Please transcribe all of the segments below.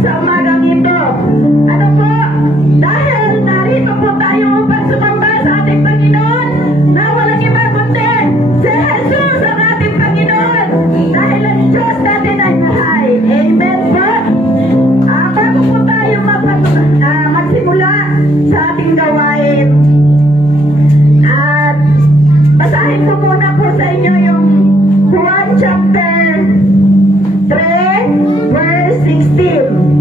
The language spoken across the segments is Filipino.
sa umagang ito. Ano po? Dahil narito po tayo upang sumamba sa ating Panginoon na walang iba kundi si Jesus ang ating Panginoon. Dahil ang Diyos natin ay mahay. Amen po? Bago po tayo magsimula sa ating gawain, at basahin ko muna po sa inyo yung Juan chapter 3 verse 16.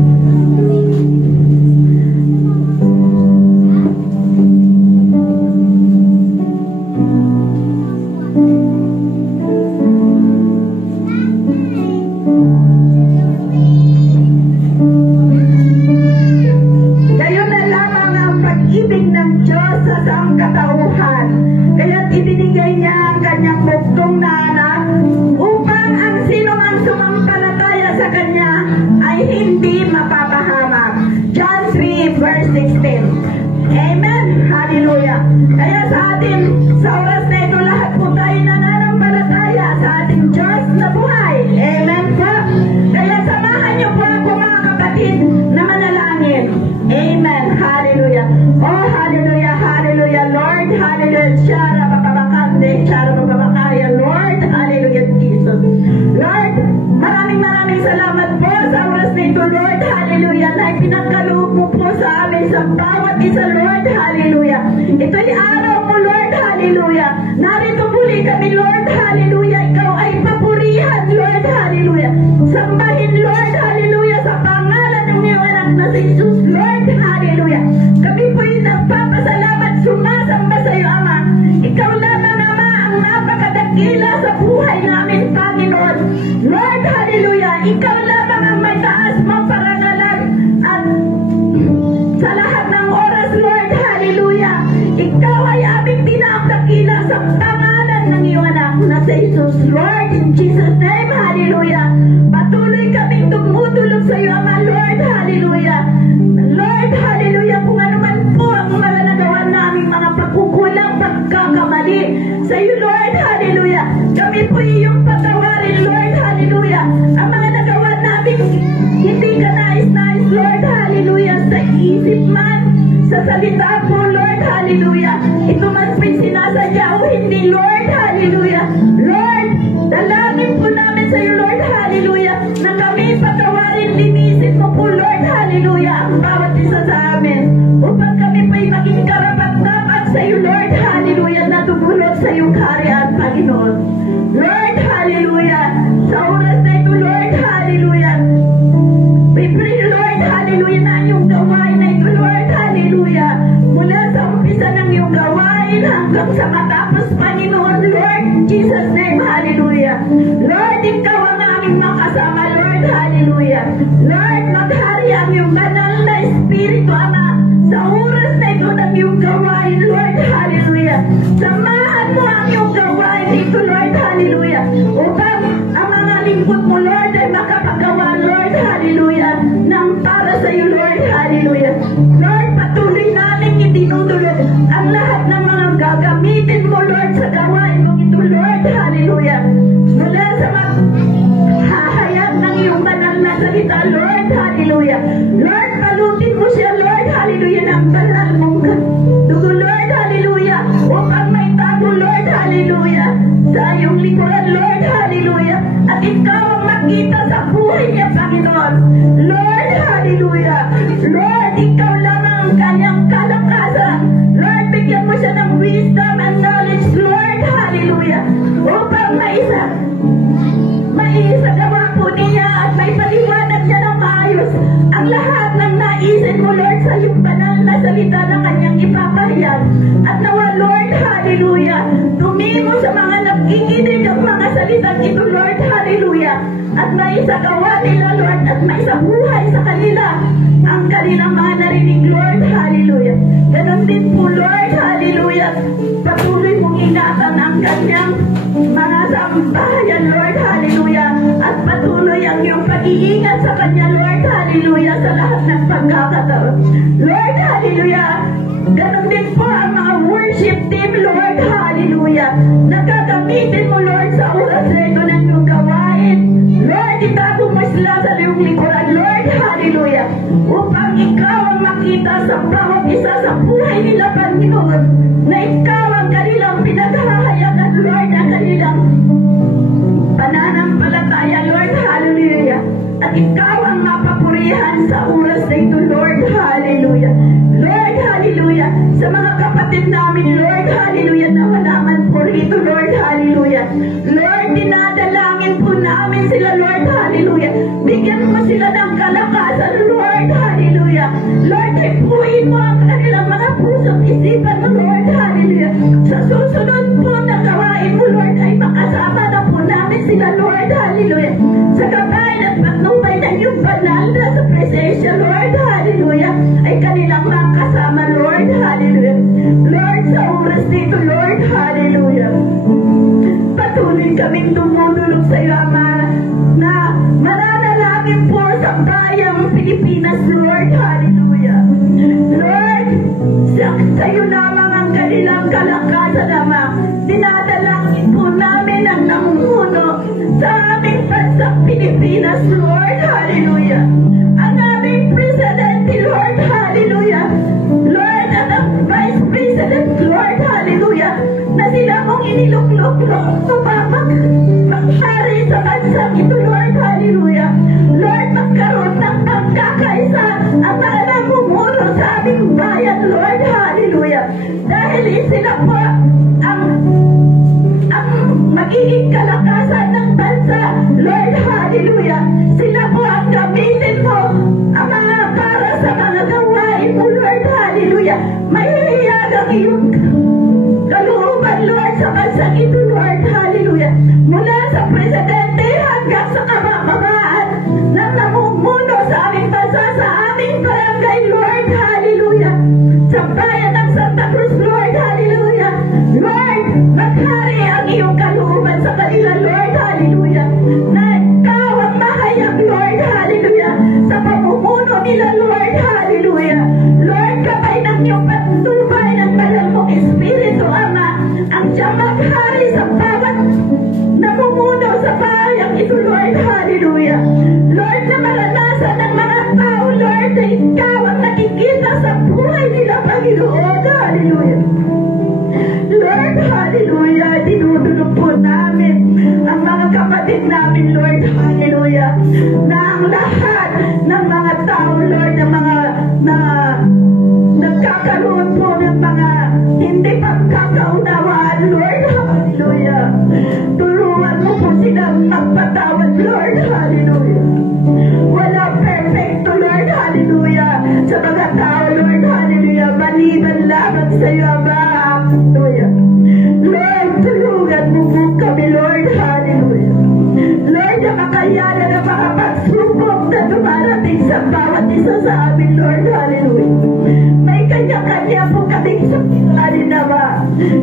Ito'y araw mo, Lord, hallelujah. Narito muli kami, Lord, hallelujah. Ikaw ay papurihan, Lord, hallelujah. Sambahin, Lord, hallelujah, sa pangalan ng iyong anak na si Jesus, Lord, hallelujah. Kami po'y nagpapasalamat, sumasamba sa iyo, Ama. Ikaw lamang, Ama, ang napakadakila sa buhay namin, Panginoon. Lord, hallelujah. Ikaw lamang ang may taas mong parangalan at sa lahat ng oras, Lord, hallelujah. Ikaw ay aming pinakadakila sa pangalan ng iyong anak na si Jesus, Lord, in Jesus' name, hallelujah. Patuloy kaming tumutulog sa iyo, Ama, Lord, hallelujah. Lord, hallelujah, kung ano man po ang mga nagawa naming mga pagkukulang, pagkakamali sa iyo, Lord, hallelujah. Kami po iyong patawarin, Lord, hallelujah. Ang mga nagawa namin hindi ka nais-nais, Lord, hallelujah, sa isip man, sa salita po, Lord, hallelujah. Ito man po'y sinasadya o hindi, Lord, hallelujah. Lord, dalangin po namin sa iyo, Lord, hallelujah, na kami patawarin, linisin mo po, Lord, hallelujah, ang bawat isa sa amin, upang kami po'y maging karapat-dapat sa iyo, Lord, hallelujah, na tumulog sa iyong kaharian, Panginoon. Lord, hallelujah, sa oras na ito, Lord, hallelujah, we pray, Lord, hallelujah, na iyong gawain na ito, Lord, hallelujah, mula sa umpisa ng iyong gawain hanggang sa matapos, Panginoon, Lord, in Jesus' name, hallelujah. Lord, ikaw ang aming makasama, Lord, hallelujah. Lord, maghari ang iyong banal na Espiritu, Ama, sa oras na ito ng iyong gawain, Lord, hallelujah. Samahan mo ang iyong gawain dito, Lord, hallelujah, upang ang mga lingkod mo, Lord, ay makapagawa, Lord, hallelujah, ng para sa iyo, Lord, hallelujah. Lord, patuloy namin itinutulog ang lahat ng mga gagamitin mo, Lord, sa gawain mo ito, Lord, hallelujah. Mula sa hahayag ng iyong banal na salita, Lord, hallelujah. Lord, palutin mo siya, Lord, hallelujah, ng banal mong dugo, Lord, hallelujah, upang may tago, Lord, hallelujah, sa iyong likuran, Lord, hallelujah, at ikaw ang makita sa buhay niya, Panginoon. Lord, hallelujah. Lord, ikaw lamang ang kanyang kalakasan. Lord, bigyan mo siya ng wisdom and knowledge, Lord, hallelujah, upang maisagawa po niya at may paliwanag niya ng maayos ang lahat ng naisin mo, Lord, sa iyong banal na salita na kanyang ipapahayag. At nawa, Lord, hallelujah, tumimo sa mga nakikinig ang mga salitang ito, Lord, hallelujah, at maisagawa nila, Lord, at maisabuhay sa kanila ang kanilang mga narinig, Lord, hallelujah. Ganon din po, Lord, hallelujah, patuloy mong ingatan ang kanyang mga sambahayan, Lord, hallelujah, at patuloy ang iyong pag-iingat sa kanya, Lord, hallelujah, sa lahat ng pagkakataon. Lord, hallelujah, ganon din po ang mga worship team, Lord, hallelujah, na gagamitin mo, Lord, sa oras na ito ng iyong gawain. Lord, itago mo sila sa iyong likuran, Lord, hallelujah. hallelujah, upang ikaw ang makita sa bawat isa sa buhay nila, Panginoon, na ikaw ang kanilang pinaghahayagan, Lord, ang kanilang pananampalataya, Lord, hallelujah, at ikaw ang mapapurihan sa oras na ito, Lord, hallelujah. Lord, hallelujah, sa mga kapatid namin, Lord, hallelujah, na wala man po rito, Lord, hallelujah. Lord, dinadalangin po namin sila, Lord, hallelujah. Bigyan mo sila ng kalakasan, Lord, hallelujah. Lord, ipuin mo ang kanilang mga puso't isipan mo, Lord, hallelujah. Sa susunod po na gawain mo, Lord, ay makasama na po namin sila, Lord, hallelujah. Sa gabayan at patnubay na iyong banal na sa presensya, Lord, hallelujah, ay kanilang makasama, Lord, hallelujah. Lord, sa oras dito, Lord, hallelujah, patuloy kaming tumulong sa iyo, Ama, na mananalangin po sa bayang Pilipinas, Lord, hallelujah. Lord, sa iyo lamang ang kanilang kalakasan, Ama. Dinadalangin po namin ang namumuno sa aming bansang Pilipinas, Lord, hallelujah. Ang aming Presidente, Lord, hallelujah. Lord, at ang Vice President, Lord, hallelujah, na sila mong iniluklok-lok maghari sa bansang ito, Lord, hallelujah. Lord, magkaroon ng pagkakaisa ang mga namumuno sa aming bayan, Lord, hallelujah. Dahil sila po ang magiging kalakasan ng bansa, Lord, hallelujah. Sila po ang gamitin mo ang mga para sa mga gawain mo, Lord, hallelujah. Mahihiyag ang iyong kalooban, Lord, sa bansang ito, Lord, hallelujah. Mula sa presidente hanggang sa kamamamaan ng namumuno sa aming bansa, sa aming barangay, Lord, hallelujah. Sa bayan ng Santa Cruz, Lord, hallelujah. Lord, maghari ang iyong kalooban sa kanila, Lord, hallelujah. Na ikaw ang mahayag, Lord, hallelujah, sa pamumuno nila, Lord, hallelujah. Lord, kapay ng iyong patnubay ng banal mong Espiritu, Ama, ang siyang maghari sa bawat namumuno sa bayang ito, Lord, hallelujah. Lord, na maranasan ng mga tao, Lord, na ikaw ang nakikita sa buhay nila, Panginoon, hallelujah. Lord, hallelujah, dinudulog po namin ang mga kapatid namin, Lord, hallelujah, na ang lahat ng mga tao, Lord, ng mga nagkakaroon po ng mga hindi pagkakaunawaan, Lord, hallelujah. Tulungan mo po silang magpatawad, Lord, hallelujah. Wala perfecto, Lord, hallelujah, sa mga tao, Lord, hallelujah, maliban lamang sa iyo, Ama, hallelujah. Lord, tulungan mo po kami, Lord, hallelujah. Lord, na makayanan ng mga pagsubok na dumarating sa bawat isa sa amin, Lord, hallelujah. May kanya-kanya po kaming sakilanin, Ama.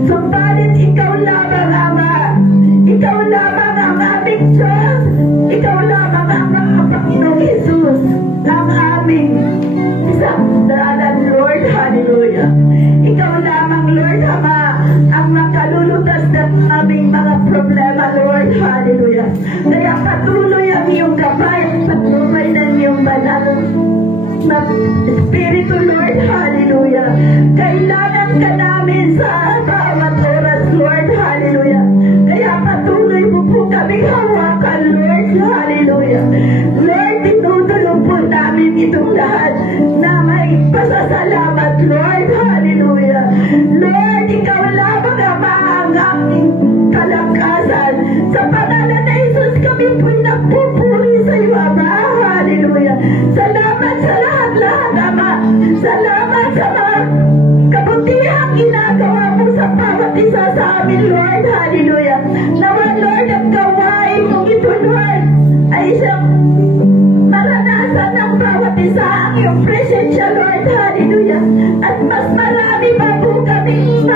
Subalit ikaw lamang, Ama. Ikaw lamang ang aming Diyos. Ikaw lamang ang mga Panginoong Jesus, ang aming isang daanan, Lord, hallelujah. Ikaw lamang, Lord, Ama, ang makalulutas ng aming mga problema, Lord, hallelujah. Kaya patuloy ang iyong gabay at patnubay ng iyong banal na Espiritu, Lord, hallelujah. Kailangan ka namin sa bawat oras, Lord, hallelujah. Kaya patuloy mo po kaming hawakan, Lord, hallelujah. Lord, tinutulong po namin itong lahat na may pasasalamat, Lord, hallelujah. Lord, ikaw lamang ang aming kalakasan. Sa pangalan na Jesus, kami po'y nagpupuri sa iyo, Ama, hallelujah. Salamat sa lahat-lahat, Ama. Salamat sa mga kabutihang ginagawa mo sa bawat isa sa amin, Lord, hallelujah. Nawa, Lord, ang gawain mong ito, Lord, ay siyang maranasan ng bawat isa ang iyong presensya, Lord, hallelujah. At mas marami pa po kaming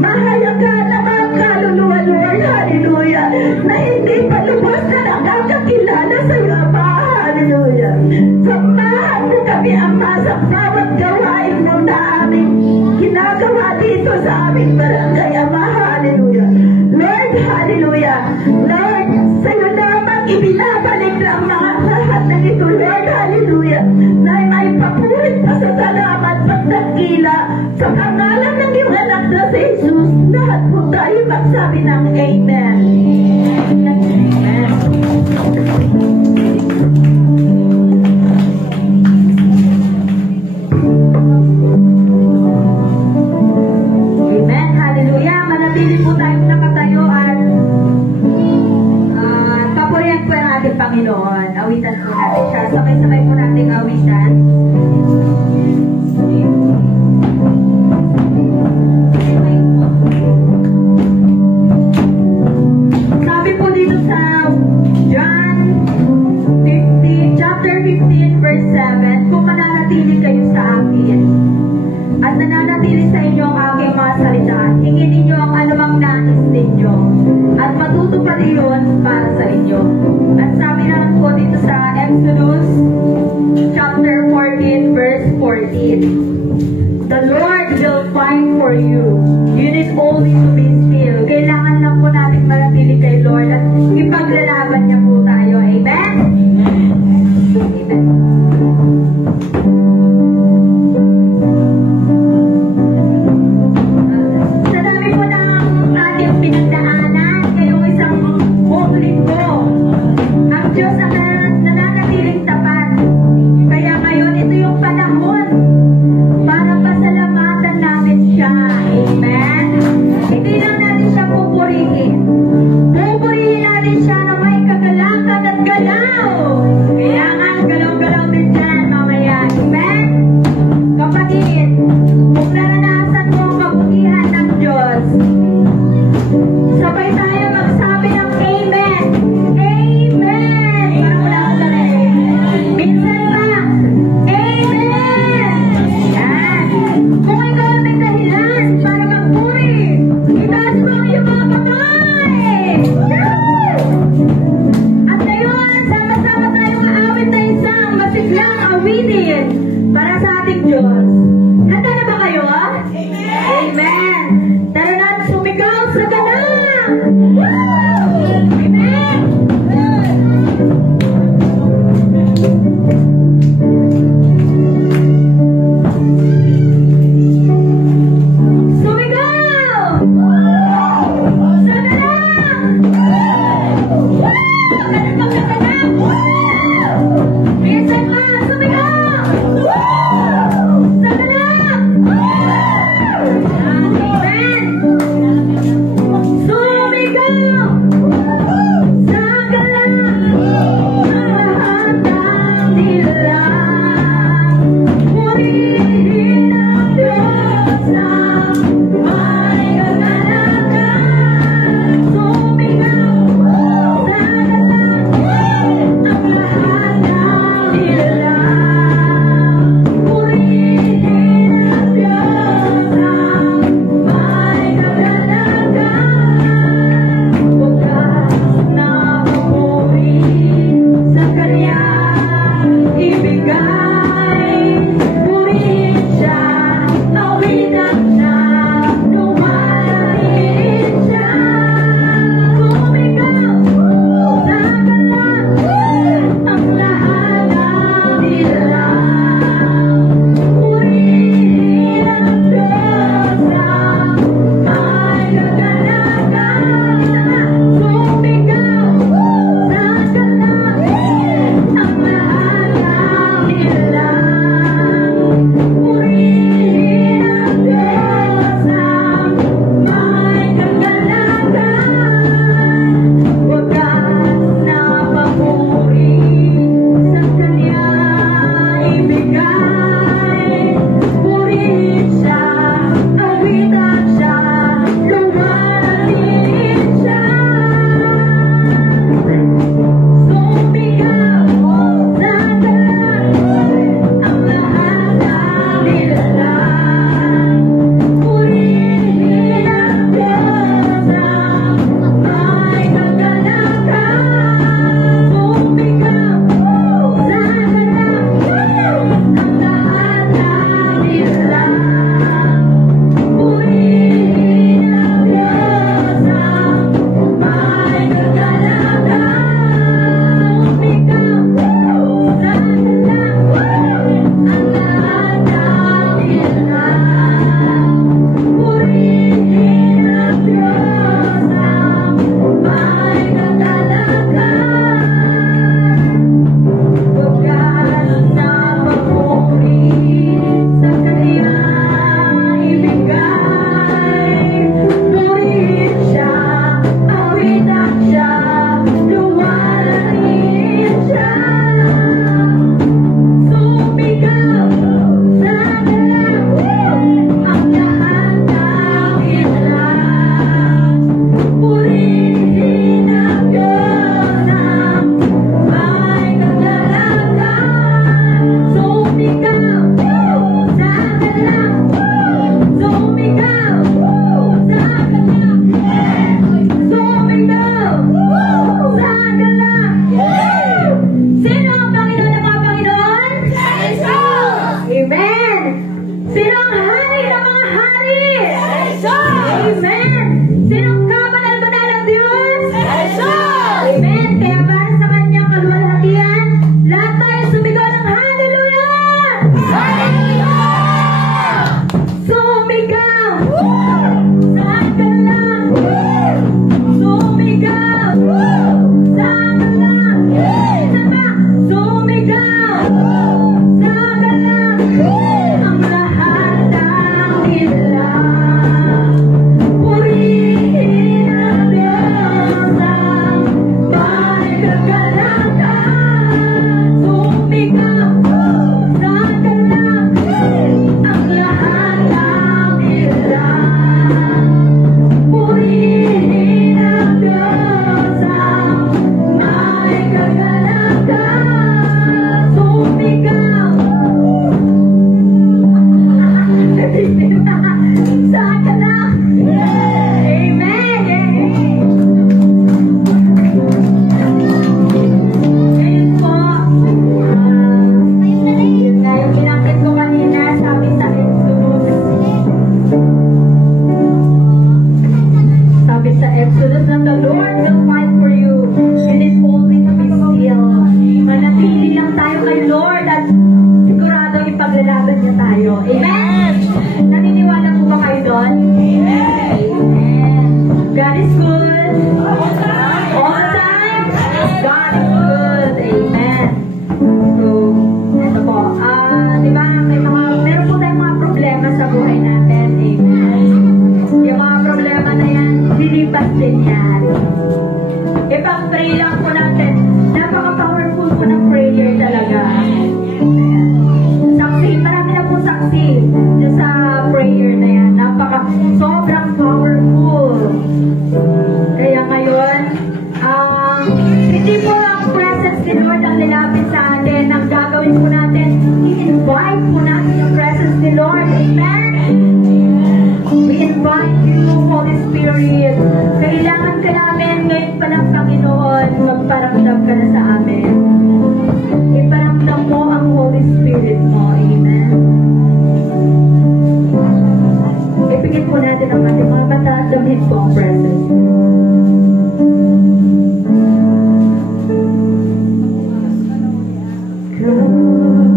mahayagan na mga kaluluwa, Lord, hallelujah, na hindi pa lubos na nakakakilala sa iyo, Ama, hallelujah. Samahan mo kami, Ama, sa bawat gawain mo na aming ginagawa dito sa aming barangay, Ama, hallelujah. Lord, hallelujah. Lord, sa iyo lamang ibinabalik ng mga lahat na ito, Lord, hallelujah. na may papurit pa sa salamat pagdakila sa pangalan ng iyong anak na si Jesus. Lahat po tayo magsabi ng Amen. Amen. Amen. Hallelujah. Manatili po tayong nakatayo at papurihan po ang ating Panginoon. Awitan po natin siya. Sabay-sabay po natin awitan. Sabi po dito sa John 15, chapter 15, verse 7, kung mananatili kayo sa akin at nananatili sa inyo ang aking mga salita, hingin ninyo ang anumang nais ninyo at matutuparin yun para sa inyo. At sabi naman po dito sa Exodus chapter 14, verse 14, the Lord will fight for you. You need only to be still. Kailangan lang po natin manatili kay Lord at ipaglalaban niya po tayo. Amen? Amen. Sa dami po ng ating pinagdaanan, ngayong isang buong linggo, ang Diyos ang nananatiling tapat. Kaya ngayon, ito yung panahon para pasalamatan namin siya. Amen? Hindi na Amen! Sinong kabanal ng Diyos? Amen! Kaya para sa kanyang kaluwalhatian, lahat tayo sumigaw ng hallelujah! Sumigaw! Saan ka lang? Sumigaw! Saan ka lang? Isa pa! Sumigaw! Saan ka lang? Ang lahat ng ilang purihin ang Diyos ang may kagalakan. Sumigaw! Saan ka lang? Ang lahat ng ilang purihin ang Diyos ang may kagalakan. Sumigaw! Saan ka lang? Amen! Ngayon po, dahil kinakit ko kanina, sabi sa Exodus, na the Lord will fight for you. You need only to be still. Manatili lang tayo kay Lord at siguradong ipaglalaban niya tayo. Amen? Naniniwala po ba kayo doon? Amen. God is good. All the time. God is good. Amen. So, ito po. Diba, meron po tayong mga problema sa buhay natin. Amen. Yung mga problema na yan, lilipas din yan. Ipag-pray lang po natin. Napaka-powerful po ng prayer talaga. Saksi, marami na po saksi sa prayer na yan. Sobrang powerful. Kaya ngayon, hindi po ang presence ni Lord ang nilapit sa atin. Ang gagawin po natin, i-invite po natin yung presence ni Lord. Amen? We invite you, Holy Spirit. Kailangan ka namin ngayon pa ng Panginoon. Magparamdam ka na sa amin. Iparamdam mo ang Holy Spirit mo. Amen. Ipigit po natin ang ating mga mata at damhin po ang presence. Panginoon,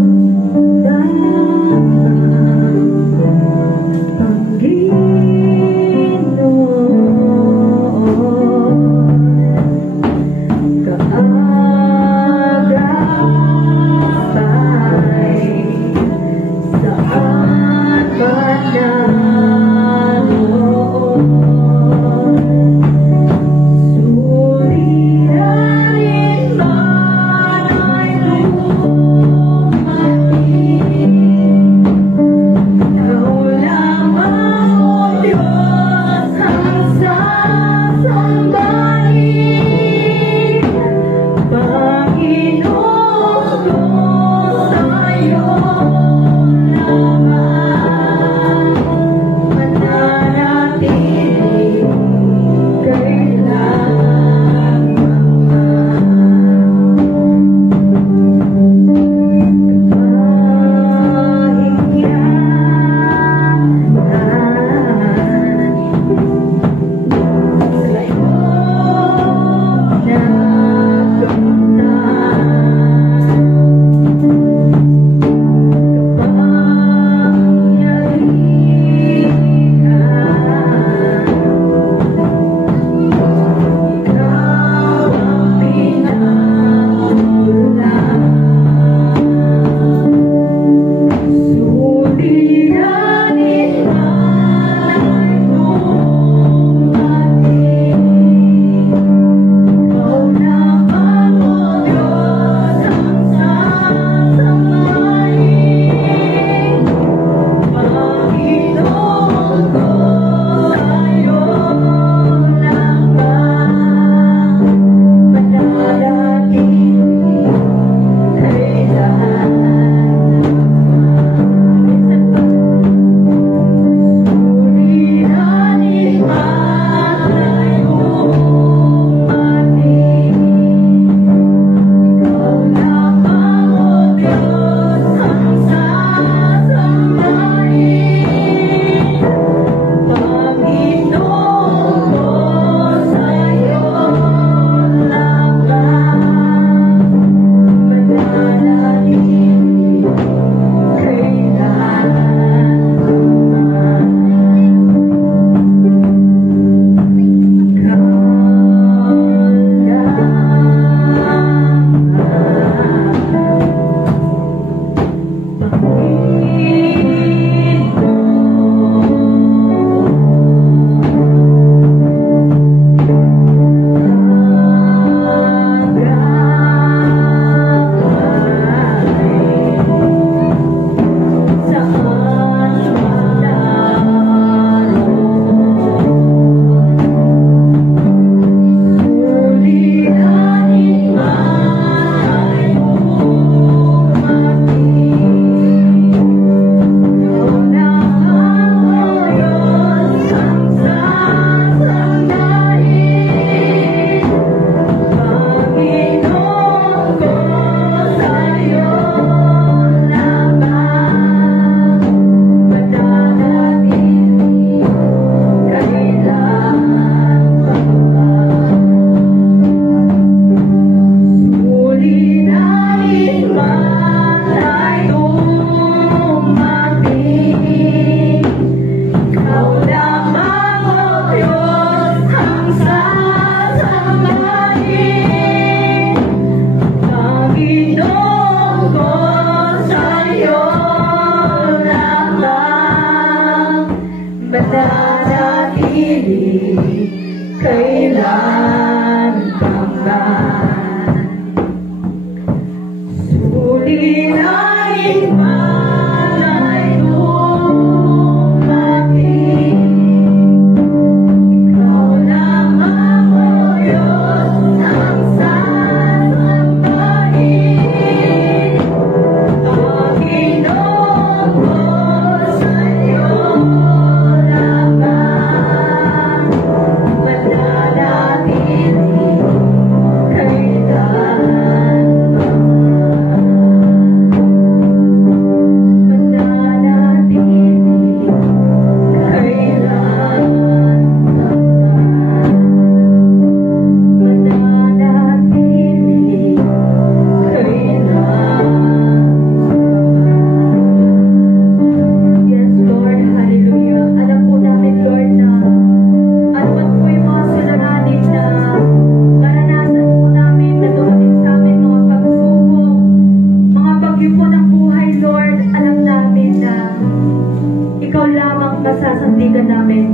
masasandigan namin.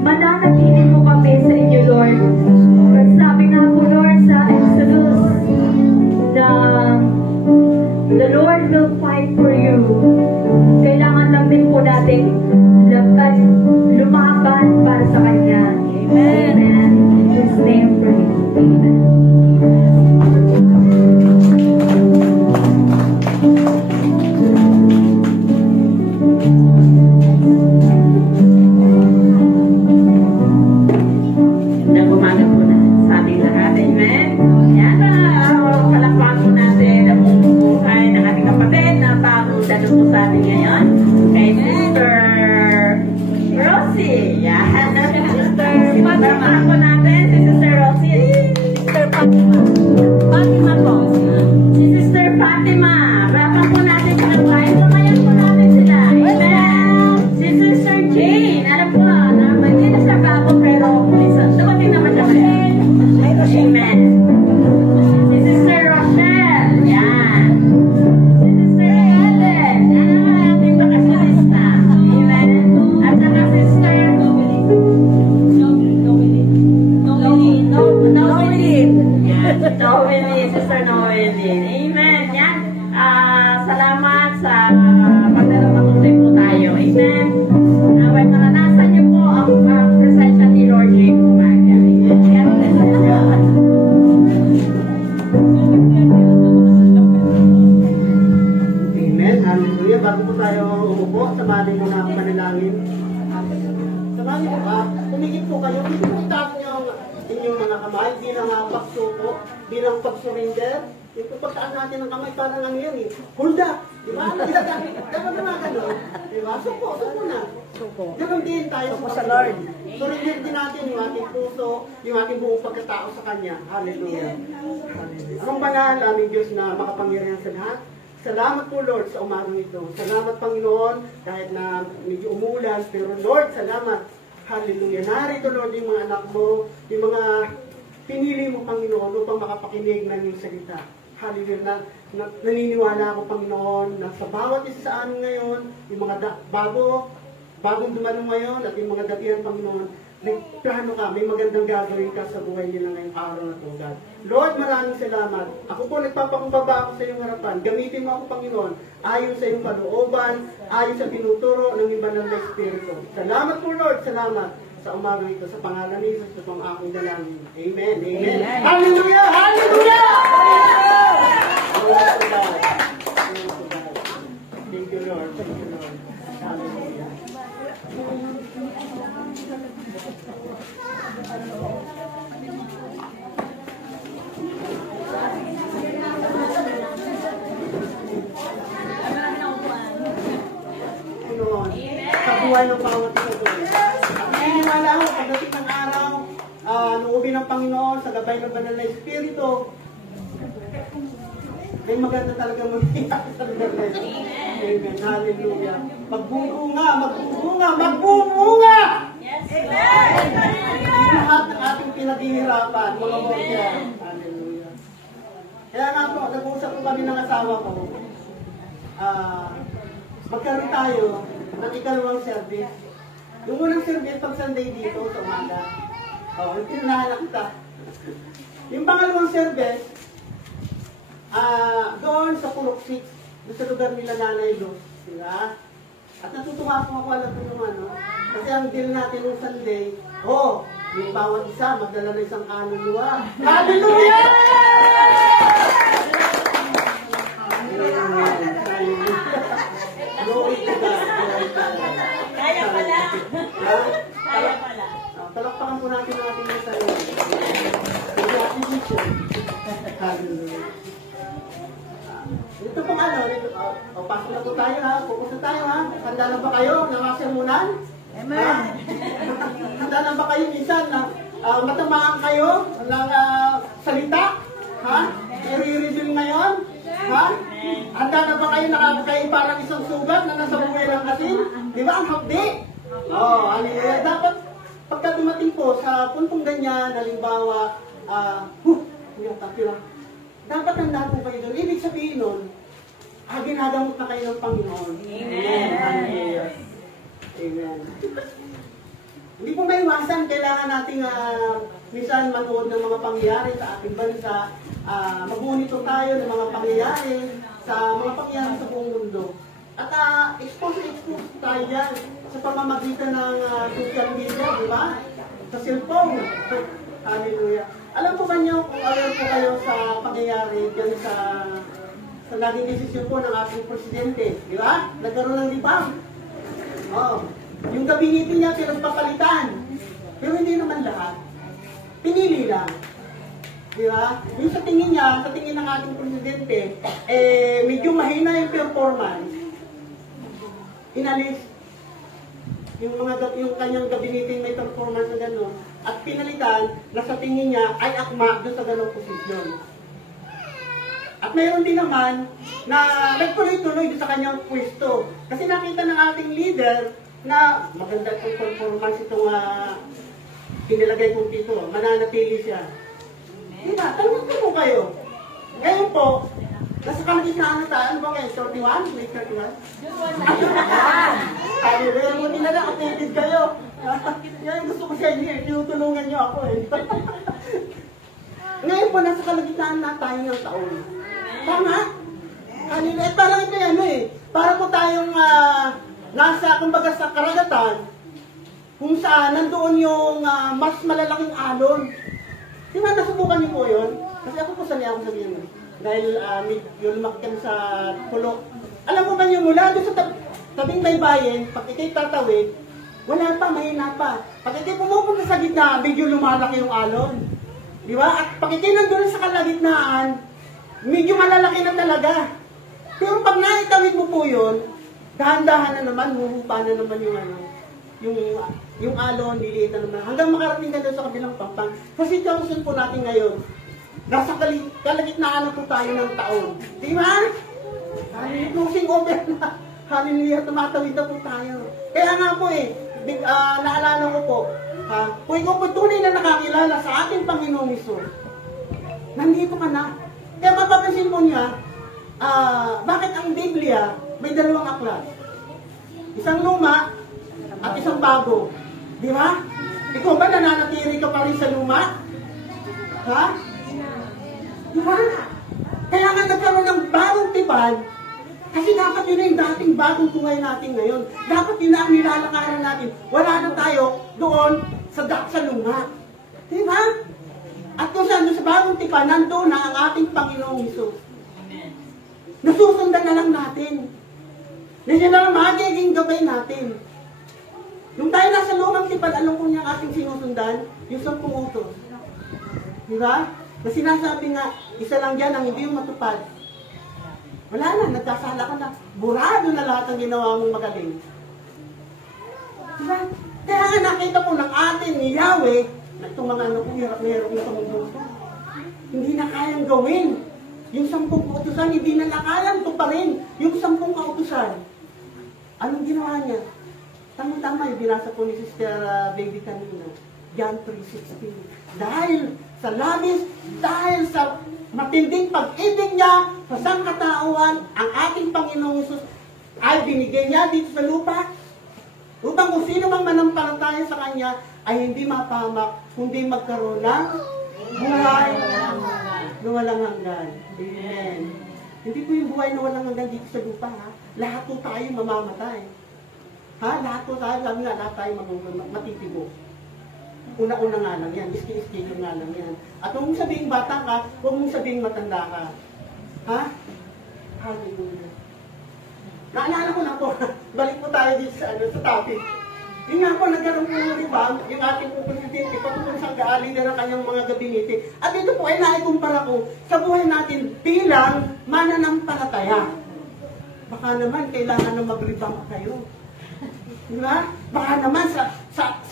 Mananatili mo kami sa inyo, Lord. At sabi nga po, Lord, sa Exodus, na the Lord will fight for you. Kailangan lang din po natin lumaban para sa Kanya. Amen. Amen. In His name, pray. Amen. Bilang pag-surrender, yung pagpagtaan natin ng kamay, parang ano yan eh. Hold up! Diba? Dapat naman gano'n. Diba? Suko na. Gano'n din tayo sa Lord. Surrender din natin yung ating puso, yung ating buong pagkatao sa Kanya. Hallelujah. Ang banal, aming Diyos na makapangyarihan sa lahat. Salamat po, Lord, sa umarang ito. Salamat, Panginoon, kahit na medyo umulan, pero Lord, salamat. Hallelujah. Narito, Lord, yung mga anak mo, yung mga pinili mo, Panginoon, upang makapakinig ng iyong salita. Hallelujah. Naniniwala ako, Panginoon, na sa bawat isa sa amin ngayon, yung mga bagong dumanong ngayon, at yung mga datihan, Panginoon, may plano ka, may magandang gagawin ka sa buhay nila ngayong araw na ito, God. Lord, maraming salamat. Ako po, nagpapakumbaba ako sa iyong harapan. Gamitin mo ako, Panginoon, ayon sa iyong kalooban, ayon sa tinuturo ng iyong banal na Espiritu. Salamat po, Lord. Salamat sa umaga ito, sa pangalan ni Jesus, sa aking dalangin. Amen. Amen. Amen. Hallelujah! Hallelujah! Glory to God. Glory to God. Thank you, Lord. Thank you, Lord. Hallelujah. Panginoon, sa buhay ng bawat ito, naniniwala ako, pagdating ng araw, nuubin ng Panginoon, sa gabay ng banal na Espiritu, ay maganda talaga mangyayari sa lugar na ito. Amen. Hallelujah. Magbubunga, magbubunga, magbubunga! Yes, amen! Lahat ng ating pinaghihirapan, mga Lord. Hallelujah. Kaya nga po, nag-uusap ko kami ng asawa ko. Magkaroon tayo ng ikalawang service. Yung unang service pag Sunday dito sa umaga. Tinahan kita. Yung pangalawang service, doon sa Pulok 6, sa lugar nila Nanay Luz. Diba? At natutuwa po ako, alam ko naman, no? Kasi ang deal natin nung Sunday, yung bawat isa, magdala na isang kaluluwa. Hallelujah! Glory to God. Kaya pala. Kaya pala. Talakpakan po natin ang ating mga sarili. Hallelujah. Ito pong pasok na po tayo ha. Pupunta tayo ha. Handa na ba kayo na masermonan? Amen. Handa na ba kayo minsan na matamaan kayo ng salita? Ha? I-reveal ngayon? Ha? Handa na ba kayo nakakakain parang isang sugat na nasa buhay ng asin? Di ba? Ang hapdi. Hallelujah. Dapat pagka dumating po sa puntong ganyan, halimbawa, dapat handa po kayo doon. Ibig sabihin nun, ginagamot na kayo ng Panginoon. Amen. Hallelujah. Amen. Hindi po maiwasan, kailangan nating minsan manood ng mga pangyayari sa ating bansa, mag-monitor tayo ng mga pangyayari sa mga pangyayari sa buong mundo. At expose tayo dyan sa pamamagitan ng social media, di ba? Sa cellphone. Hallelujah. Alam po ba niyo kung aware po kayo sa pangyayari dyan sa naging desisyon po ng ating presidente, di ba? Nagkaroon ng libang. Yung gabinete niya pinagpapalitan. Pero hindi naman lahat. Pinili lang. Di ba? Yung sa tingin niya, sa tingin ng ating presidente, medyo mahina yung performance. Inalis yung kanyang gabinete may performance na gano'n. At pinalitan na sa tingin niya ay akma doon sa gano'ng posisyon. At mayroon din naman na nagtuloy-tuloy doon sa kanyang pwesto. Kasi nakita ng ating leader na maganda itong performance itong pinilagay kong tito. Mananatili siya. Diba? Tanong mo kayo. Ngayon po, nasa kalagitnaan na tayo. Ano ba ngayon? 31? May 31? Hallelujah. Buti na lang, attended kayo. Yan gusto ko sa inyo. Tinutulungan niyo ako eh. Ngayon po, nasa kalagitnaan na tayo ng taon. Tama? Hallelujah. Parang ito yan eh. Para po tayong nasa, kumbaga sa karagatan, kung saan nandoon yung mas malalaking alon. Di ba, nasubukan niyo po yun? Kasi ako po sanay ako sabihin. Dahil yung lumaki kami sa pulo. Alam mo ba yung mula doon sa tabing baybayin, pag ikay tatawid, wala pa, mahina pa. Pag ikay pumupunta sa gitna, medyo lumalaki yung alon. Di ba? At pag ikay nandun sa kalagitnaan, medyo malalaki na talaga. Pero pag naitawid mo po yun, dahan-dahan na naman, huhupa na naman yung alon, liliit na naman. Hanggang makarating ka doon sa kabilang pampang. Kasi situation po natin ngayon, nasa kalagitnaan na po tayo ng taon. Di ba? Closing over na. Hallelujah, tumatawid na po tayo. Kaya nga po naalala ko po, kung ikaw po tunay na nakakilala sa ating Panginoong Hesus, nandito ka na. Kaya mapapansin mo niya, bakit ang Biblia may dalawang aklat? Isang luma at isang bago. Di ba? Ikaw ba nananatili ka pa rin sa luma? Ha? Di ba? Kaya nga nagkaroon ng bagong tipan, kasi dapat yun na yung dating bagong tungay natin ngayon. Dapat yun na ang nilalakaran natin. Wala na tayo doon sa luma. Di ba? At kung saan sa bagong tipan, nandun na ang ating Panginoong Hesus. Nasusundan na lang natin. Kasi na lang magiging gabay natin. Nung tayo nasa lumang tipan, alam ko niya ang ating sinusundan, yung 10 utos. Di ba? Na sinasabi nga, isa lang yan ang hindi yung matupad. Wala na, nagkasala ka na. Burado na lahat ang ginawa mong magaling. Di ba? Kaya nga nakita po ng atin ni Yahweh, na itong mga hirap na sa mundo. Hindi na kayang gawin. Yung 10 kautusan, hindi na kayang tuparin. Yung 10 kautusan. Anong ginawa niya? Tama-tama yung binasa po ni Sister Baby kanina. John 3:16. Dahil sa labis, dahil sa matinding pag-ibig niya sa sangkatauhan, ang ating Panginoong Hesus ay binigay niya dito sa lupa upang kung sino mang manampalataya sa Kanya ay hindi mapahamak, kundi magkaroon ng buhay na walang hanggan. Amen. Hindi po yung buhay na walang hanggan dito sa lupa, ha? Lahat po tayo mamamatay. Ha? Lahat po tayo, sabi nga, lahat tayo matitibo. Una-una nga lang yan, iski-iski nga lang yan. At huwag mong sabihin bata ka, huwag mong sabihin matanda ka. Ha? Hallelujah. Naalala ko na po, balik po tayo dito sa topic. Yun nga po, nagkaroon po ng ribang, yung ating po presidente, patungkol sa leader ng kanyang mga gabinete. At ito po ay naikumpara ko sa buhay natin bilang mananampalataya. Baka naman, kailangan na magribang kayo. Diba? Baka naman sa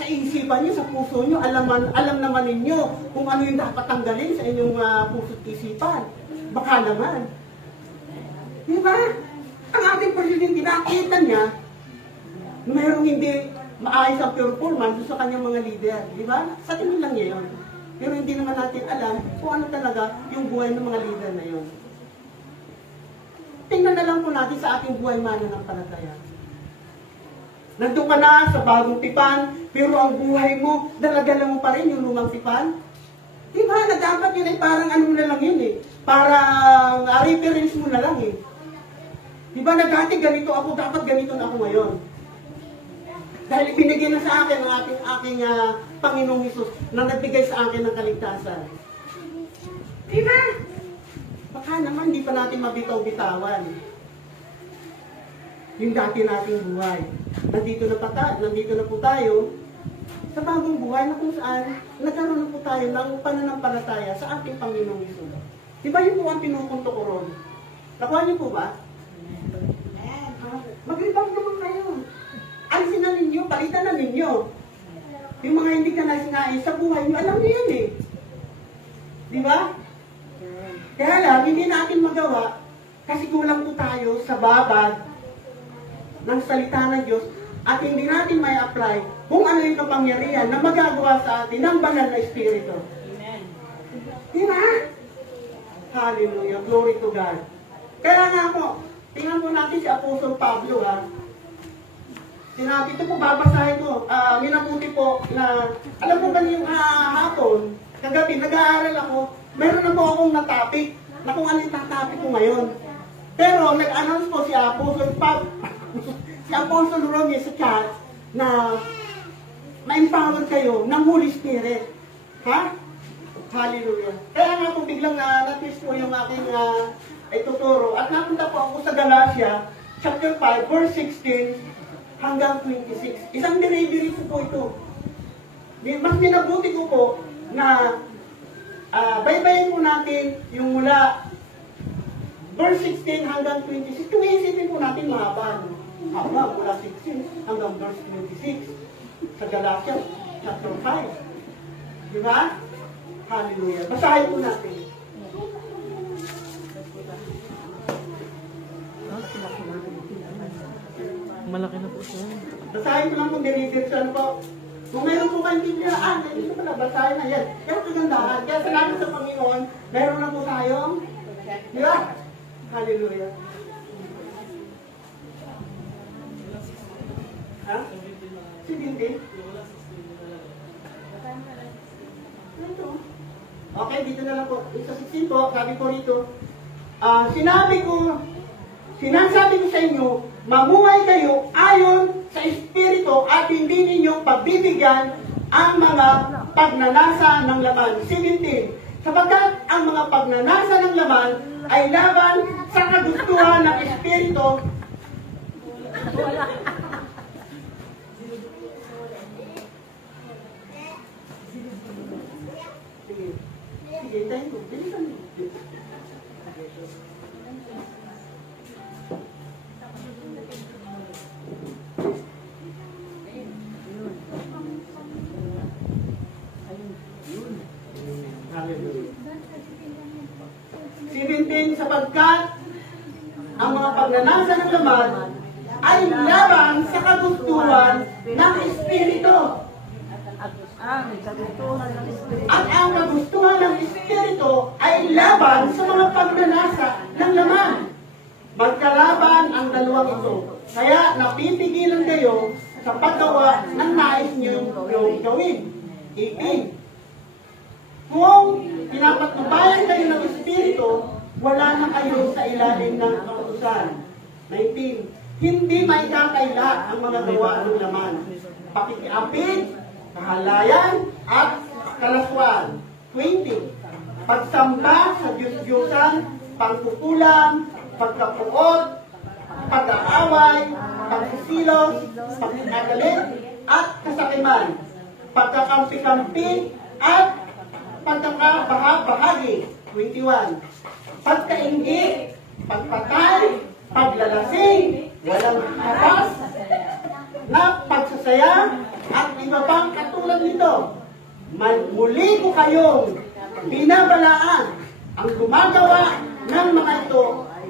isipan nyo, sa puso nyo, alam naman ninyo kung ano yung dapat tanggalin sa inyong puso't isipan. Baka naman. Diba? Ang ating presidente, nakita niya na mayroong hindi maayos ang performance sa kanyang mga leader. Diba? Sa tingin lang niya yun. Pero hindi naman natin alam kung ano talaga yung buhay ng mga leader na yun. Tingnan na lang po natin sa ating buhay mananampalataya. Nandun ka na sa bagong tipan, pero ang buhay mo, daladala mo pa rin yung lumang tipan. Diba? Na dapat yun ay parang ano na lang yun eh. Parang reference mo na lang eh. Diba? Nagati ganito ako, dapat ganito na ako ngayon. Dahil binigay na sa akin ang aking Panginoong Hesus na nagbigay sa akin ng kaligtasan. Diba? Baka naman di pa natin mabitaw-bitawan yung dati nating buhay. Nandito na po tayo sa bagong buhay na kung saan nagkaroon na po tayo ng pananampalataya sa ating Panginoong Hesus. Diba yun po ang pinupunto ko ron? Nakuha niyo po ba? Magribang naman kayo. Alisin na ninyo, palitan na ninyo. Yung mga hindi ka nais sa buhay nyo, alam niyo yun eh. Diba? Kaya lang, hindi natin magawa kasi kulang po tayo sa babad ng salita ng Diyos at hindi natin may apply kung ano yung kapangyarihan na magagawa sa atin ng banal na Espiritu. Amen. Diba? Hallelujah. Glory to God. Kaya nga po, tingnan po natin si Apostol Pablo, ha. Sinabi, ito po, babasahin ko. Minabuti po na, alam po ba yung hapon, kagabi, nag-aaral ako, meron na po akong na-topic na kung ano yung tatapik ko ngayon. Pero nag-announce po si Apostol Pablo, si Apostol Romy sa chat na ma-empower kayo ng Holy Spirit. Ha? Hallelujah. Kaya nga po biglang na-twist po yung aking ituturo. At napunta po ako sa Galatia, chapter 5, verse 16 hanggang 26. Isang delivery po ito. Mas minabuti ko po na baybayin po natin yung mula verse 16 hanggang 26. Kung iisipin po natin mahaba. Haba, mula 16 hanggang verse 26 sa Galatia chapter 5. Diba? Hallelujah. Basahin po natin. Malaki na po siya. Basahin ko lang kung deliver siya. Ano po? Kung meron po kayong tindihaan, hindi ko pala basahin na yan. Kaya kagandahan. Kaya salamat sa Panginoon, meron na po tayong, di ba? Hallelujah. Ha? 17? Ito. Okay, dito na lang po. Sa 16 po, sabi ko rito, sinasabi ko sa inyo, mamuhay kayo ayon sa Espiritu at hindi ninyong pagbibigyan ang mga pagnanasa ng laman. 17. Sapagkat ang mga pagnanasa ng laman ay laban sa kagustuhan ng Espiritu. Sige, tayo mo. Bilisan mo. Hallelujah. 17, sapagkat ang mga pagnanasa ng laman ay laban sa kagustuhan ng Espiritu. At ang kagustuhan ng Espiritu ay laban sa mga pagnanasa ng laman. Magkalaban ang dalawang ito. Kaya napipigilan kayo sa paggawa ng nais niyong gawin. 18. Kung pinapatnubayan kayo ng Espiritu, wala na kayo sa ilalim ng kautusan. 19. Hindi maikakaila ang mga gawa ng laman. Pakikiapid, kahalayan, at kalaswan. 20. Pagsamba sa Diyos-Diyosan, pangkukulam, pagkapuot, pag-aaway, pagsisilos, pagkakagalit, at kasakiman, pagkakampi-kampi, at pagkakabahagi. 21. Pagkainggi, pagpatay, paglalasing, walang haras, na pagsasaya, at iba pang katulad nito. Muli ko kayong binabalaan ang gumagawa ng mga ito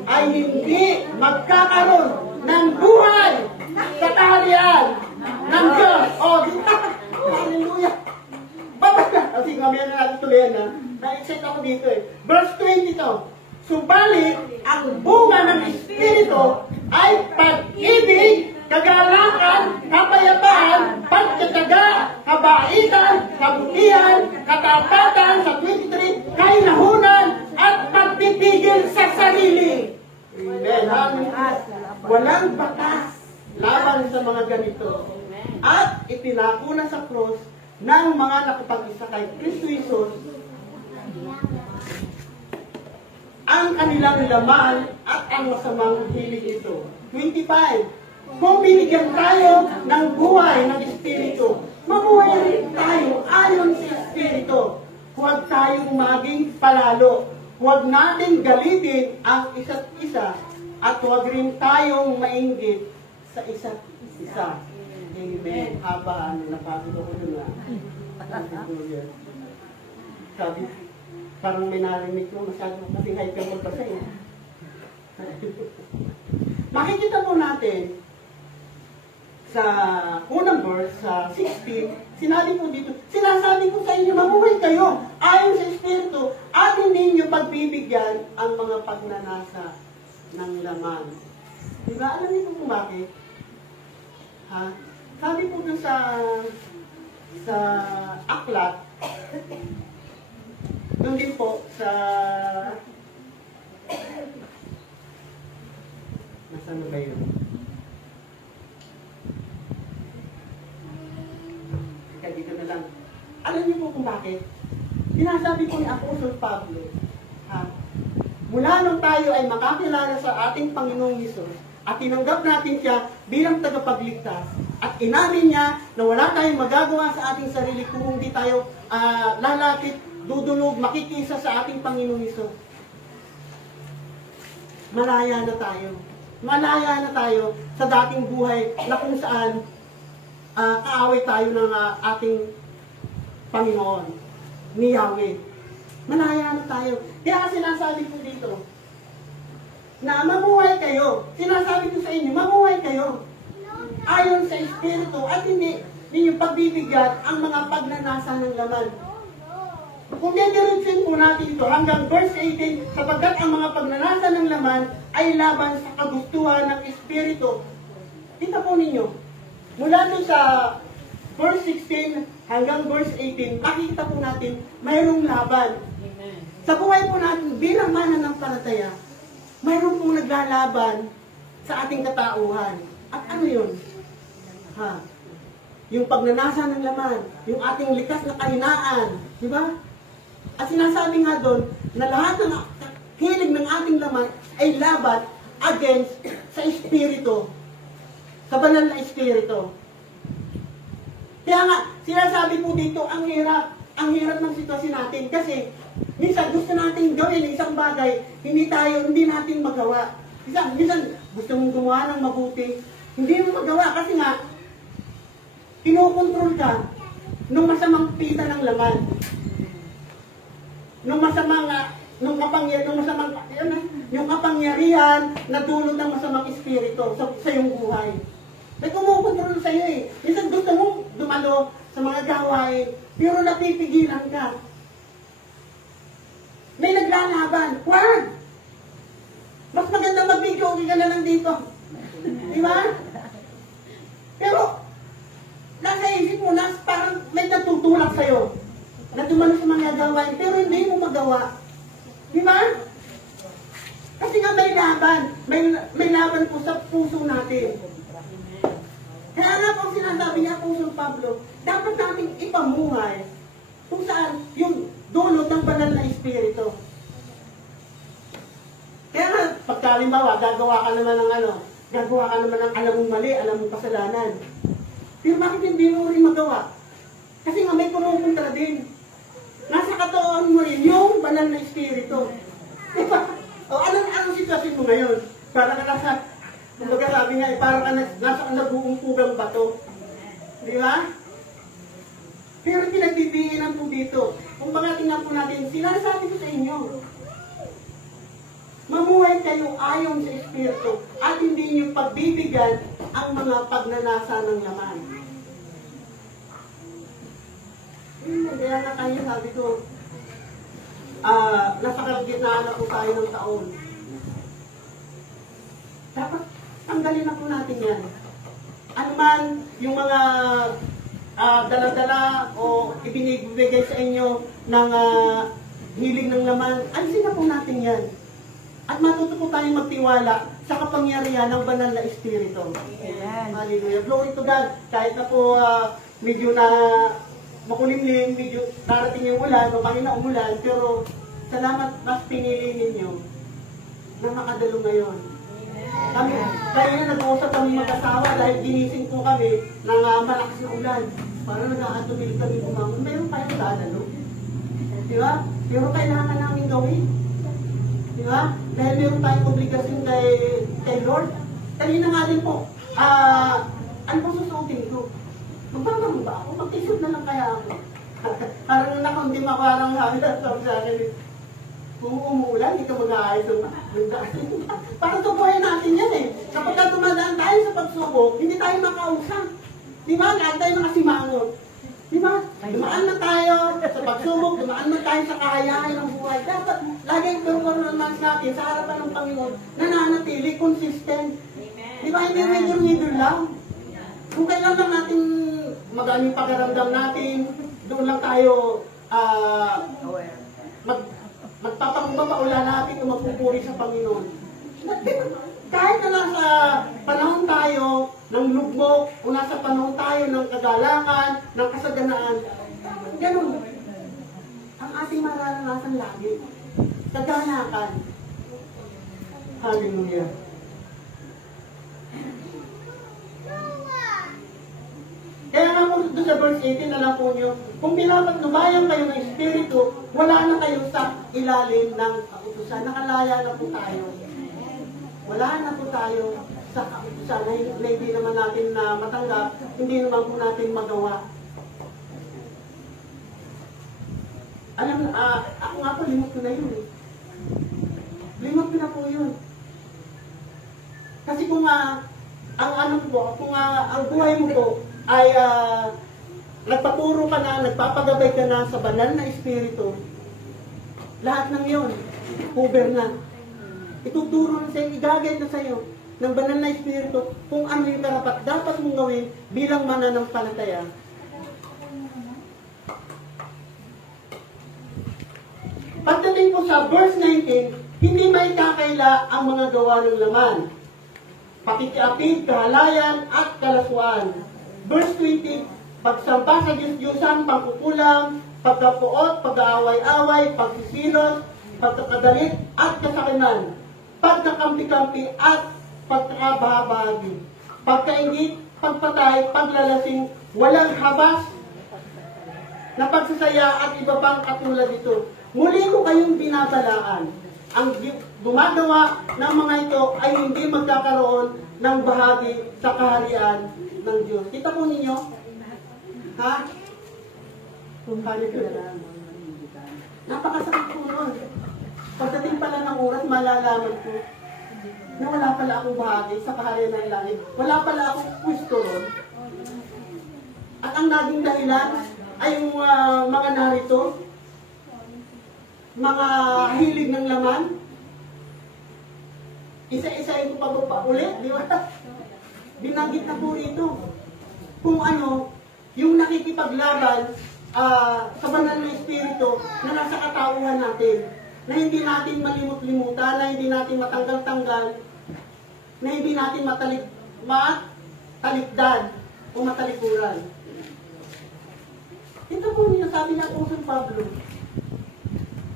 ay hindi magkakaroon ng buhay sa kaharian ng Diyos. Hallelujah! Babasa! Kasi mamaya na natin tuloyan na. Na-excite ako dito Verse 20 to. Subalit, ang bunga ng Espiritu ay pag-ibig, kagalakan, kapayapaan, pagkatyaga, kabaitan, kabutihan, katapatan sa 23, kainahunan, at pagpipigil sa sarili. Amen. Walang batas laban sa mga ganito. At itinako na sa cross ng mga nakapag-isa kay Kristo Jesus ang kanilang laman at ang masamang hilig ito. 25. Kung binigyan tayo ng buhay ng Espiritu, mabuhay rin tayo ayon sa Espiritu. Huwag tayong maging palalo. Huwag nating galitin ang isa't isa at huwag rin tayong mainggit sa isa't isa. Amen. Haba, napagod ako dun Sabi, parang may narinig ko, masyado kasi hyper mo pa sa'yo. Makikita po natin sa unang verse, sa 16, sinabi po dito, sinasabi ko sa inyo, mabuhay kayo ayon sa Espiritu at hindi nyo pagbibigyan ang mga pagnanasa ng laman. Diba? Alam niyo po bakit? Ha? Sabi po dun sa aklat, doon din po sa nasaan ba yun? Dito na lang. Alam niyo po kung bakit? Sinasabi po ni Apostol Pablo, mula nung tayo ay makakilala sa ating Panginoong Hesus at tinanggap natin siya bilang tagapagligtas at inamin niya na wala tayong magagawa sa ating sarili kung hindi tayo lalapit, dudulog, makikisa sa ating Panginoong Hesus. Malaya na tayo. Malaya na tayo sa dating buhay na kung saan kaaway tayo ng ating Panginoon, ni Yahweh. Malaya na tayo. Kaya sinasabi ko dito, na mamuhay kayo. Sinasabi ko sa inyo, mamuhay kayo. Ayon sa Espiritu at hindi ninyo pagbibigyan ang mga pagnanasa ng laman. Kung didiretsin po natin ito hanggang verse 18, sapagkat ang mga pagnanasa ng laman ay laban sa kagustuhan ng Espiritu. Kita po ninyo, mula doon sa verse 16 hanggang verse 18, makikita po natin mayroong laban. Amen. Sa buhay po natin bilang mananampalataya, mayroong pong naglalaban sa ating katauhan. At ano yun? Yung pagnanasa ng laman, yung ating likas na kahinaan, di ba? At sinasabi nga doon na lahat ng hilig ng ating laman ay laban against sa Espiritu, sa banal na Espiritu. Kaya nga, sinasabi po dito, ang hirap ng sitwasyon natin kasi minsan gusto natin gawin isang bagay, hindi natin magawa. Minsan gusto mong gumawa ng mabuti, hindi mo magawa kasi nga, kinokontrol ka nung masamang pita ng laman. Nung kapangyarihan na dulot ng masamang espiritu sa iyong buhay. May kumukontrol sa iyo eh. Minsan gusto mong dumalo sa mga gawain, pero napipigilan ka. May naglalaban. Wag! Mas maganda mag-video, ka na lang dito. Di ba? Pero, nasa isip mo, parang may natutulak sa'yo na dumalo sa mga gawain, pero hindi mo magawa. Di ba? may laban po sa puso natin. Kaya nga po sinasabi niya Apostol Pablo, dapat natin ipamuhay kung saan yung dulot ng banal na espiritu. Kaya nga, pagkalimbawa, gagawa ka naman ng alam mong mali, alam mong kasalanan. Pero bakit hindi mo rin magawa? Kasi nga may pumupunta din. Nasa katoon mo rin yung banal na espiritu. Diba? O anong sitwasyon mo ngayon? Para ka nasa, kumbaga sabi nga, parang ka nasa nag-uumpugang bato. Di ba? Pero pinagbibihinan po dito. Kung baga tingnan po natin, sinasabi ko sa inyo, mamuhay kayo ayon sa espiritu at hindi niyo pagbibigyan ang mga pagnanasa ng laman. Kaya na kayo, sabi ko, nasa kalagitnaan na po tayo ng taon. Dapat tanggalin na po natin yan. Ano man yung mga dala-dala o ibinibigay sa inyo ng hilig ng laman, alisin na po natin yan. At matuto po tayong magtiwala sa kapangyarihan ng banal na espiritu. Amen. Hallelujah. Glory to God. Kahit na po medyo na makulimlim, medyo darating yung ulan, o kanina umulan, pero salamat mas pinili ninyo na makadalo ngayon. Kami, kaya nag-uusap kami mag-asawa dahil ginising po kami ng malakas na ulan. Parang nag-aatubil kami bumangon. Meron tayong dadalo. Di ba? Pero kailangan namin gawin. Di ba? Dahil meron tayong obligasyon kay Lord. Kanina nga din po, ano po susuotin ko? Magpapagod ba ako? Mag-t-shirt na lang kaya ako. Parang nakundim ako, parang sabi sa akin, kung umuulan, hindi ka mag-aayos ng daan. Parang tubuhin natin yan eh. Kapag tumadaan tayo sa pagsubok, hindi tayo makausap. Di ba? Lahat tayo nakasimangot. Di ba? Dumaan na tayo sa pagsubok, dumaan na tayo sa kahayahan ng buhay. Dapat laging performance natin sa harapan ng Panginoon, nananatili, consistent. Di ba? Hindi medyo lang. Kung kailan lang natin magaling pagaramdam natin, doon lang tayo magpapakumbaba natin o magpupuri sa Panginoon. Kahit na nasa panahon tayo ng lugmok o nasa panahon tayo ng kagalakan, ng kasaganaan, ganun. Ang ating mararanasan lagi, kagalakan. Hallelujah. Kaya nga po doon sa verse 18 na lang po nyo, kung pinapagnubayan kayo ng Espiritu, wala na kayo sa ilalim ng kautusan. Nakalaya na po tayo. Wala na po tayo sa kautusan na hindi naman natin na matanggap, hindi naman po natin magawa. Alam, ako nga po, limot ko na yun eh. Limot ko na po yun. Kasi kung ang buhay mo po, ay nagpapuro ka na, nagpapagabay ka na sa banal na espiritu, lahat ng yon, cover na. Ituturo na sa'yo, igagay na sa'yo ng banal na espiritu kung ano yung karapat dapat mong gawin bilang mananampalataya. Pagdating po sa verse 19, hindi may kakaila ang mga gawa ng laman, pakikiapid, kahalayan, at kalaswaan. Verse 20, pagsampa sa Diyos-Diyosan, pagkukulang, pagkapuot, pag-aaway-away, pagsisilos, pagkakadalit, at kasakiman, pagkakampi-kampi, at pagkakabahagi, pagkaingit, pagpatay, paglalasing, walang habas, na pagsasaya at iba pang katulad ito. Muli ko kayong binabalaan. Ang gumagawa ng mga ito ay hindi magkakaroon ng bahagi sa kaharian ng Diyos. Kita po ninyo? Ha? Kung paano ko na napakasakit po nun. Pagdating pala ng oras, malalaman ko na wala pala akong bahagi sa kaharian ng langit. Wala pala akong pwesto ron. At ang naging dahilan ay yung mga narito, mga hilig ng laman. Isa-isa yung pag-ulit, di ba? Binanggit na po rito. Kung ano, yung nakikipaglaban sa banal na espiritu na nasa katauhan natin, na hindi natin malimut-limutan, na hindi natin matanggal-tanggal, na hindi natin matalikdan o matalikuran. Ito po niya sabi ng Apostol Pablo,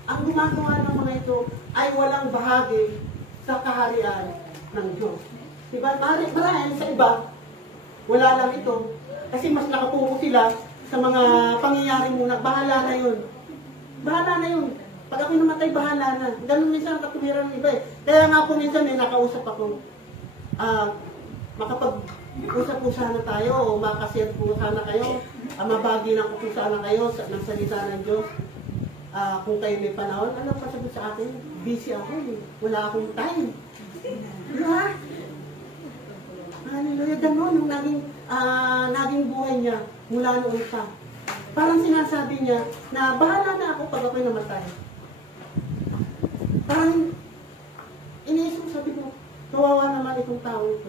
ang gumagawa ng mga ito ay walang bahagi sa kaharian ng Diyos. Diba? Marahil sa iba, wala lang ito. Kasi mas nakapuko sila sa mga pangyayari muna. Bahala na yun. Bahala na yun. Pag ako namatay, bahala na. Ganun minsan ang katuwiran ng iba eh. Kaya nga po minsan may nakausap ako. Makapag-usap po sana tayo o makasiyat po sana kayo. Mabagi na po sana kayo ng salita ng Diyos. Kung kayo may panahon, ano pa sagot sa akin? Busy ako eh. Wala akong time. Diba? Hallelujah. Ganon yung naging buhay niya mula noon pa. Parang sinasabi niya na bahala na ako pag ako'y namatay. Parang iniisip, sabi ko, kawawa naman itong tao ito.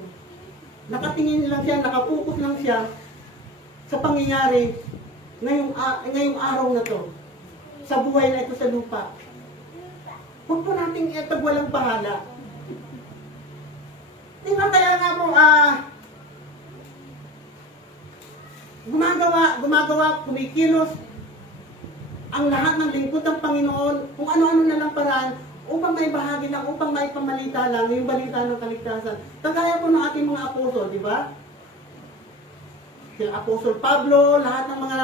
Nakatingin lang siya, nakapokus lang siya sa pangyayari ngayong araw na to. Sa buhay na ito sa lupa. Huwag po natin itag walang bahala. Di ba kaya nga mo, gumagawa, kumikilos ang lahat ng lingkod ng Panginoon, kung ano-ano na lang paraan, upang may bahagi lang, upang may pamalita lang, yung balita ng kaligtasan. Kagaya po ng ating mga apostol, di ba? Si Apostol Pablo, lahat ng mga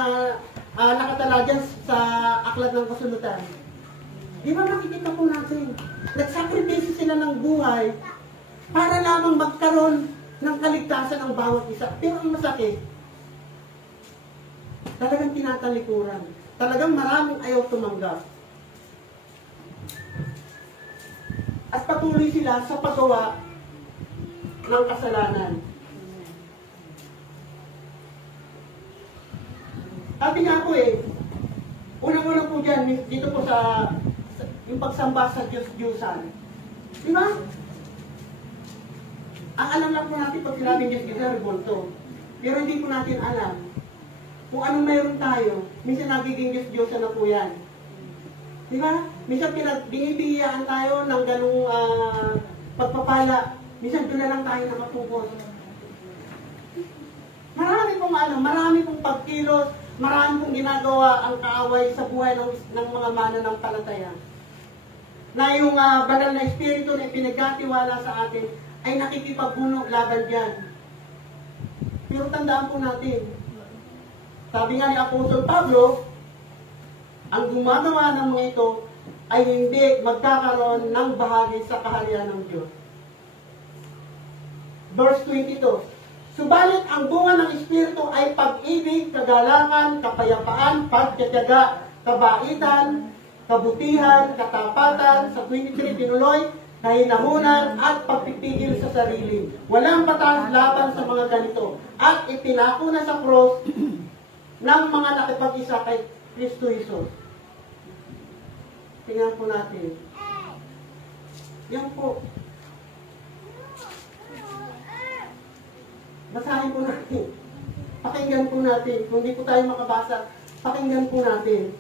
nakatala dyan sa aklat ng kasulatan. Di ba makikita po natin? Nagsakripisyo sila ng buhay para lamang magkaroon ng kaligtasan ng bawat isa. Pero ang masakit, talagang tinatalikuran. Talagang maraming ayaw tumanggap. At patuloy sila sa paggawa ng kasalanan. Sabi nga po unang-unang po dyan, dito po sa yung pagsamba sa Diyos-Diyosan. Di ba? Ang alam lang po natin pag sinabing Diyos-Diyosan, revolto. Pero hindi po natin alam kung anong mayroon tayo. Minsan nagiging Diyos-Diyosan na po yan. Di ba? Minsan binibigyan tayo ng ganung pagpapala. Minsan doon na lang tayo nakapukos. Marami pong marami pong pagkilos, marami pong ginagawa ang kaaway sa buhay ng mga mananampalataya. Na yung banal na espiritu na pinagkatiwala sa atin ay nakikipagbuno laban diyan. Pero tandaan po natin, sabi nga ni Apostol Pablo, ang gumagawa ng mga ito ay hindi magkakaroon ng bahagi sa kaharian ng Diyos. Verse 22, subalit ang bunga ng Espiritu ay pag-ibig, kagalangan, kapayapaan, pagtitiyaga, kabaitan, kabutihan, katapatan, sa 23 tinuloy, kahinahunan, at pagpipigil sa sarili. Walang batas laban sa mga ganito. At ipinako na sa cross ng mga nakipag-isa kay Kristo Jesus. Tingnan po natin. Yan po. Basahin po natin. Pakinggan po natin. Kung hindi po tayo makabasa, pakinggan po natin.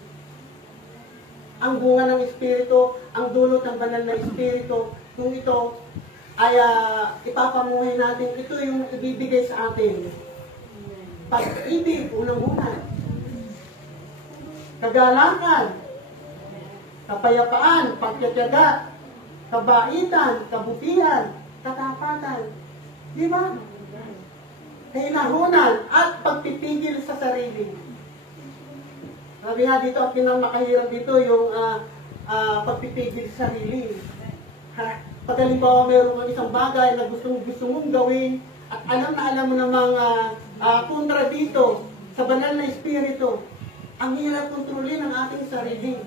Ang bunga ng Espiritu, ang dulot ng banal na Espiritu, kung ito ay ipapamuhay natin, ito yung ibibigay sa atin. Pag-ibig, unang-una. Kagalangan, kapayapaan, pagtitiyaga, kabaitan, kabutihan, katapatan. Di ba? Kahinahunan at pagpipigil sa sarili. Sabi nga dito, at pinamakahirap dito yung pagpipigil sa sarili. Pag halimbawa mayroon kang isang bagay na gusto mong gawin at alam mo namang kontra dito sa banal na espiritu, ang hirap kontrolin ang ating sarili.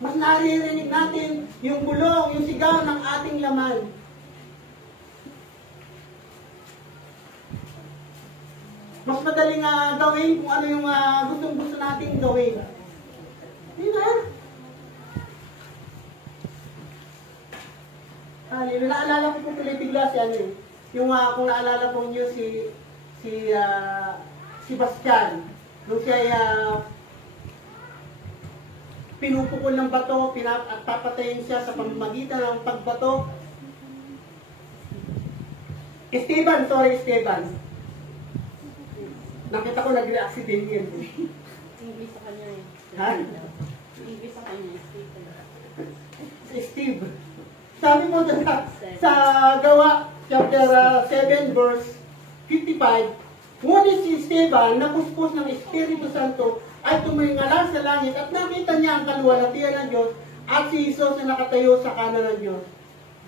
Mas naririnig natin yung bulong, yung sigaw ng ating laman. Mas madaling gawin kung ano yung gustong-gusto nating gawin. Di ba? Naalala ko po tuloy bigla yung kung naalala po niyo si Bastian. Nung siya pinupukol ng bato, at papatayin siya sa pamamagitan ng pagbato. Esteban. Nakita ko nag-react din yan. English sa kanya eh. Ha? English sa kanya. Si Steve. Sabi mo dun sa Gawa, chapter 7, verse 55, ngunit si Esteban, napuspos ng Espiritu Santo, ay tumingala sa langit at nakita niya ang kaluwalhatian ng Diyos at si Jesus na nakatayo sa kanan ng Diyos.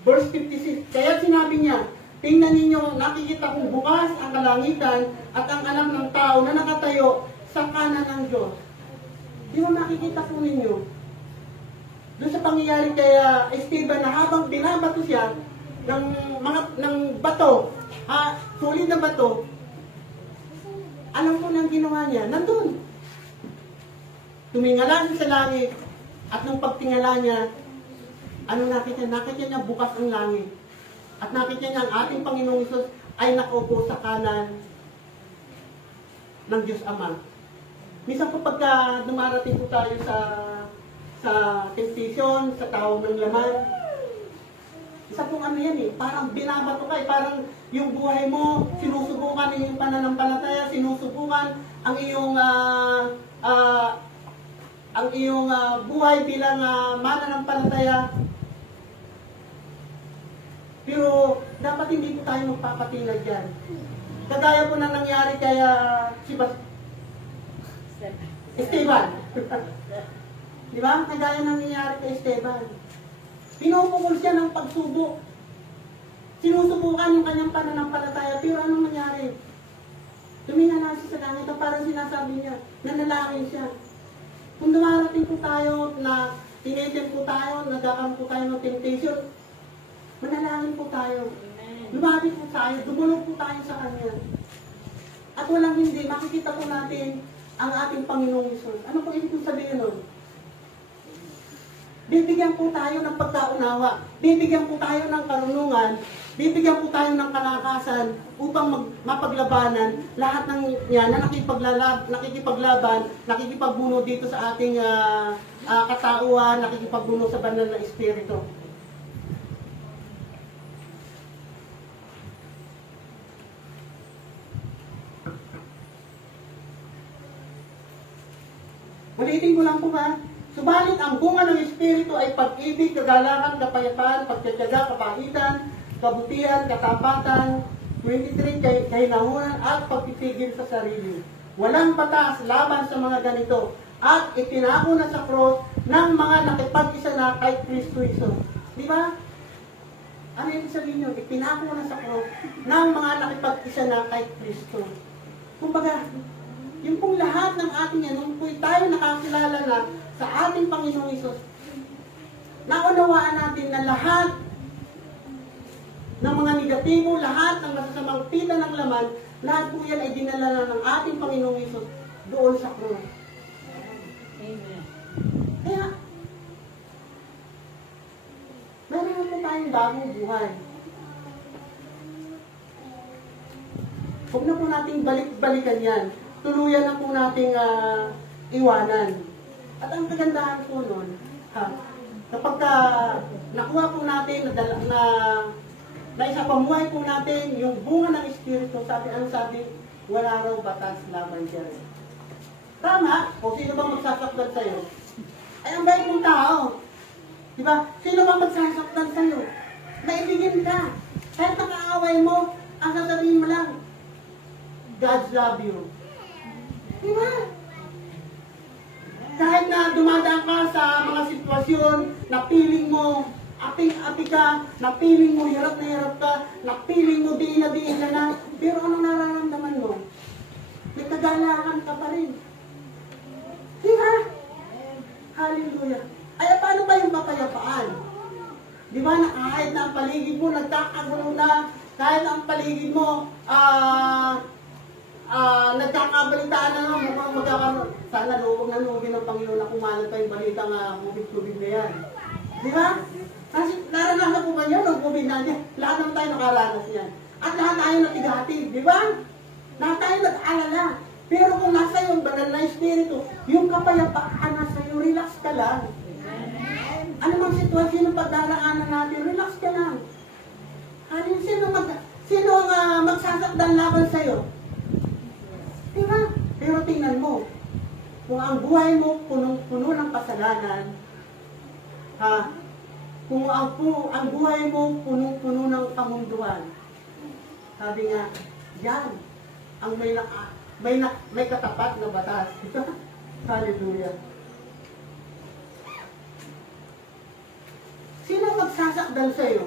Verse 56, kaya sinabi niya, tingnan ninyo, nakikita kong bukas ang kalangitan at ang anak ng tao na nakatayo sa kanan ng Diyos. Di ba makikita po ninyo? Doon sa pangyayari kay Esteban na habang binabato siya ng bato, sulit na bato, alam ko nang ginawa niya, nandun. Tumingala siya sa langit at nung pagtingala niya, ano nakita niya? Nakita niya bukas ang langit. At nakita niya ang ating Panginoong Hesus ay nakaupo sa kanan ng Diyos Ama. Minsan po pagka dumarating po tayo sa temptation, sa tao ng laman, isa pong ano yan eh, parang binabato ka eh, parang yung buhay mo, sinusubukan yung pananampalataya, sinusubukan ang iyong buhay bilang mananampalataya. Pero dapat hindi po tayo magpapatinag dyan. Kagaya po na nangyari kay Esteban. Di ba? Kagaya na nangyari kay Esteban. Pinupukol siya ng pagsubok. Sinusubukan yung kanyang pananampalataya. Pero anong nangyari? Tumingala siya sa langit at parang sinasabi niya, nanalangin siya. Kung dumarating po tayo na tinatin po tayo, nagkakaroon po tayo ng temptation, manalangin po tayo. Lumapit po tayo, dumulog po tayo sa Kanya. At walang hindi, makikita po natin ang ating Panginoong Hesus. Ano po ibig sabihin nun? Bibigyan po tayo ng pagkaunawa, bibigyan po tayo ng karunungan, bibigyan po tayo ng kalakasan upang mapaglabanan lahat ng yan na nakikipaglaban, nakikipagbuno dito sa ating katauhan, nakikipagbuno sa banal na Espiritu. Ulitin ko lang po ba? Subalit ang bunga ng Espiritu ay pag-ibig, kagalakan, kapayapaan, pagtitiyaga, kapaitan, kabutihan, katapatan, 23, kahinahunan, at pagpipigil sa sarili. Walang batas laban sa mga ganito. At itinako na sa cross ng mga nakipag-isa na kay Kristo Jesus. Di ba? Ano yung sabihin nyo? Itinako na sa cross ng mga nakipag-isa na kay Kristo. Kumbaga, yung pong lahat ng ating yan, nung po tayo nakakilala na sa ating Panginoong Hesus, naunawaan natin na lahat ng mga negatibo, lahat ng masasamang pita ng laman, lahat po yan ay dinala na ng ating Panginoong Hesus doon sa cross. Amen. Kaya, meron na po tayong bagong buhay. Huwag na po nating balik-balikan yan. Tuluyan na po nating iwanan. At ang kagandahan po nun, kapag nakuha po natin, na isa pamuhay po natin, yung bunga ng Espiritu, ano sabi? Wala raw batas laban siya. Tama? O sino bang magsasaktan sa'yo? Ay, ang bait mong tao. Diba? Sino bang magsasaktan sa'yo? Maibigin ka. Kahit nakaaway mo, ang sasabihin mo lang, God's love you. Diba? Kahit na dumadaan ka sa mga sitwasyon na piling mo, aping-api ka, na piling mo hirap ka, na piling mo diin ka na, pero anong nararamdaman mo? May kagalakan ka pa rin. Diba? Hallelujah. Ay, paano ba yung kapayapaan? Diba, na kahit na ang paligid mo, nagkakagulo na, kahit ang paligid mo, nagkakabalitaan na mukhang magkakaroon. Sana lubog na lubin ng Panginoon na kumalat pa yung balita nga COVID na yan. Di ba? Kasi naranasan po ba niyo ng COVID na yan? Lahat naman tayo nakaranas yan. At lahat tayo natigatig, di ba? Lahat tayo nag-alala. Pero kung nasa yung banal na Espiritu, yung kapayapaan nasa iyo, relax ka lang. Ano mang sitwasyon ng pagdaraanan natin, relax ka lang. Sino Sino ang magsasakdal laban sa'yo? Diba? Pero tingnan mo, kung ang buhay mo punong-puno ng kasalanan, kung ang buhay mo punong-puno ng kamunduan, sabi nga, yan ang may katapat na batas. Hallelujah. Sino magsasakdal sa iyo?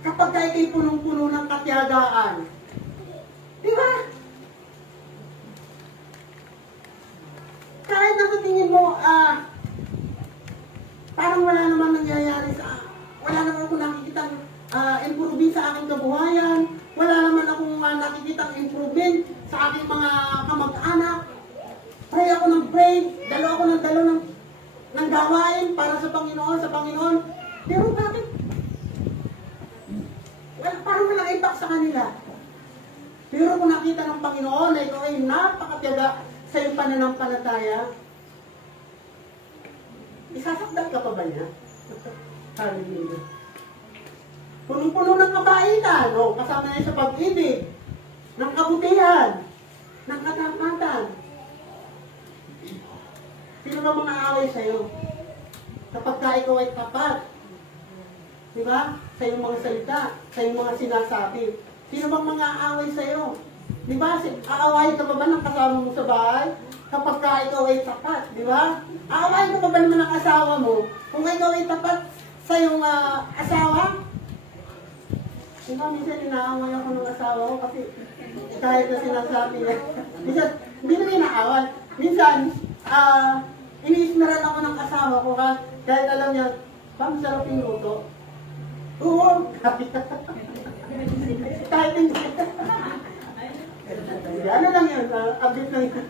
Kapag ikay punong-puno ng katiyagaan, di ba? Kahit na sa tingin mo, parang wala namang nangyayari wala naman akong nakikitang improvement sa aking kabuhayan, wala naman akong nakikitang improvement sa aking mga kamag-anak. Pray ako ng pray, dalo ako ng gawain para sa Panginoon. Pero bakit? Parang walang impact sa kanila. Pero kung nakita ng Panginoon na ikaw ay napakatiyaga sa iyong pananampalataya, isasakdal ka pa ba niya? Hallelujah. Punong-puno ng kabaitan, kasama na sa pag-ibig, ng kabutihan, ng katapatan. Sino ba mga away sa'yo? Kapag ikaw ay tapat, di ba? Sa iyong mga salita, sa iyong mga sinasabi. Sino bang mga away sa'yo? Di ba? Aawayin ka pa ba ng kasama mo sa bahay? Kapag ikaw ay tapat, di ba? Aawayin ka pa ba naman ng asawa mo? Kung ikaw ay tapat sa iyong asawa? Di ba, minsan inaaway ako ng asawa ko kasi kahit na sinasabi niya. Minsan, hindi na inaaway. Minsan, iniismeran ako ng asawa ko kahit alam niya, masarap yung luto. Oo, kahit hindi. Ano lang yun, update lang yun.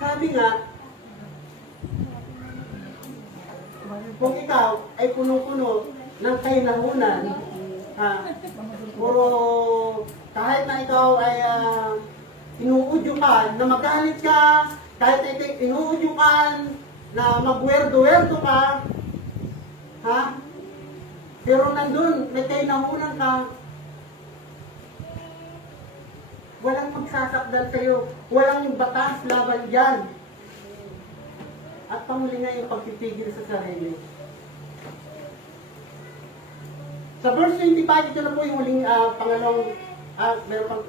Sabi nga, kung ikaw ay puno-puno ng kainahunan, puro kahit na ikaw ay inuudyukan, na magalit ka, kahit na inuudyukan, na magwerdo-werdo ka, pero nandun, may kainahunan ka, walang magsasakdal sa'yo, walang yung batas laban dyan. At pamuli nga yung pagtitigil sa sarili. Sa verse 25, ito na po yung huling pangalawang, meron pang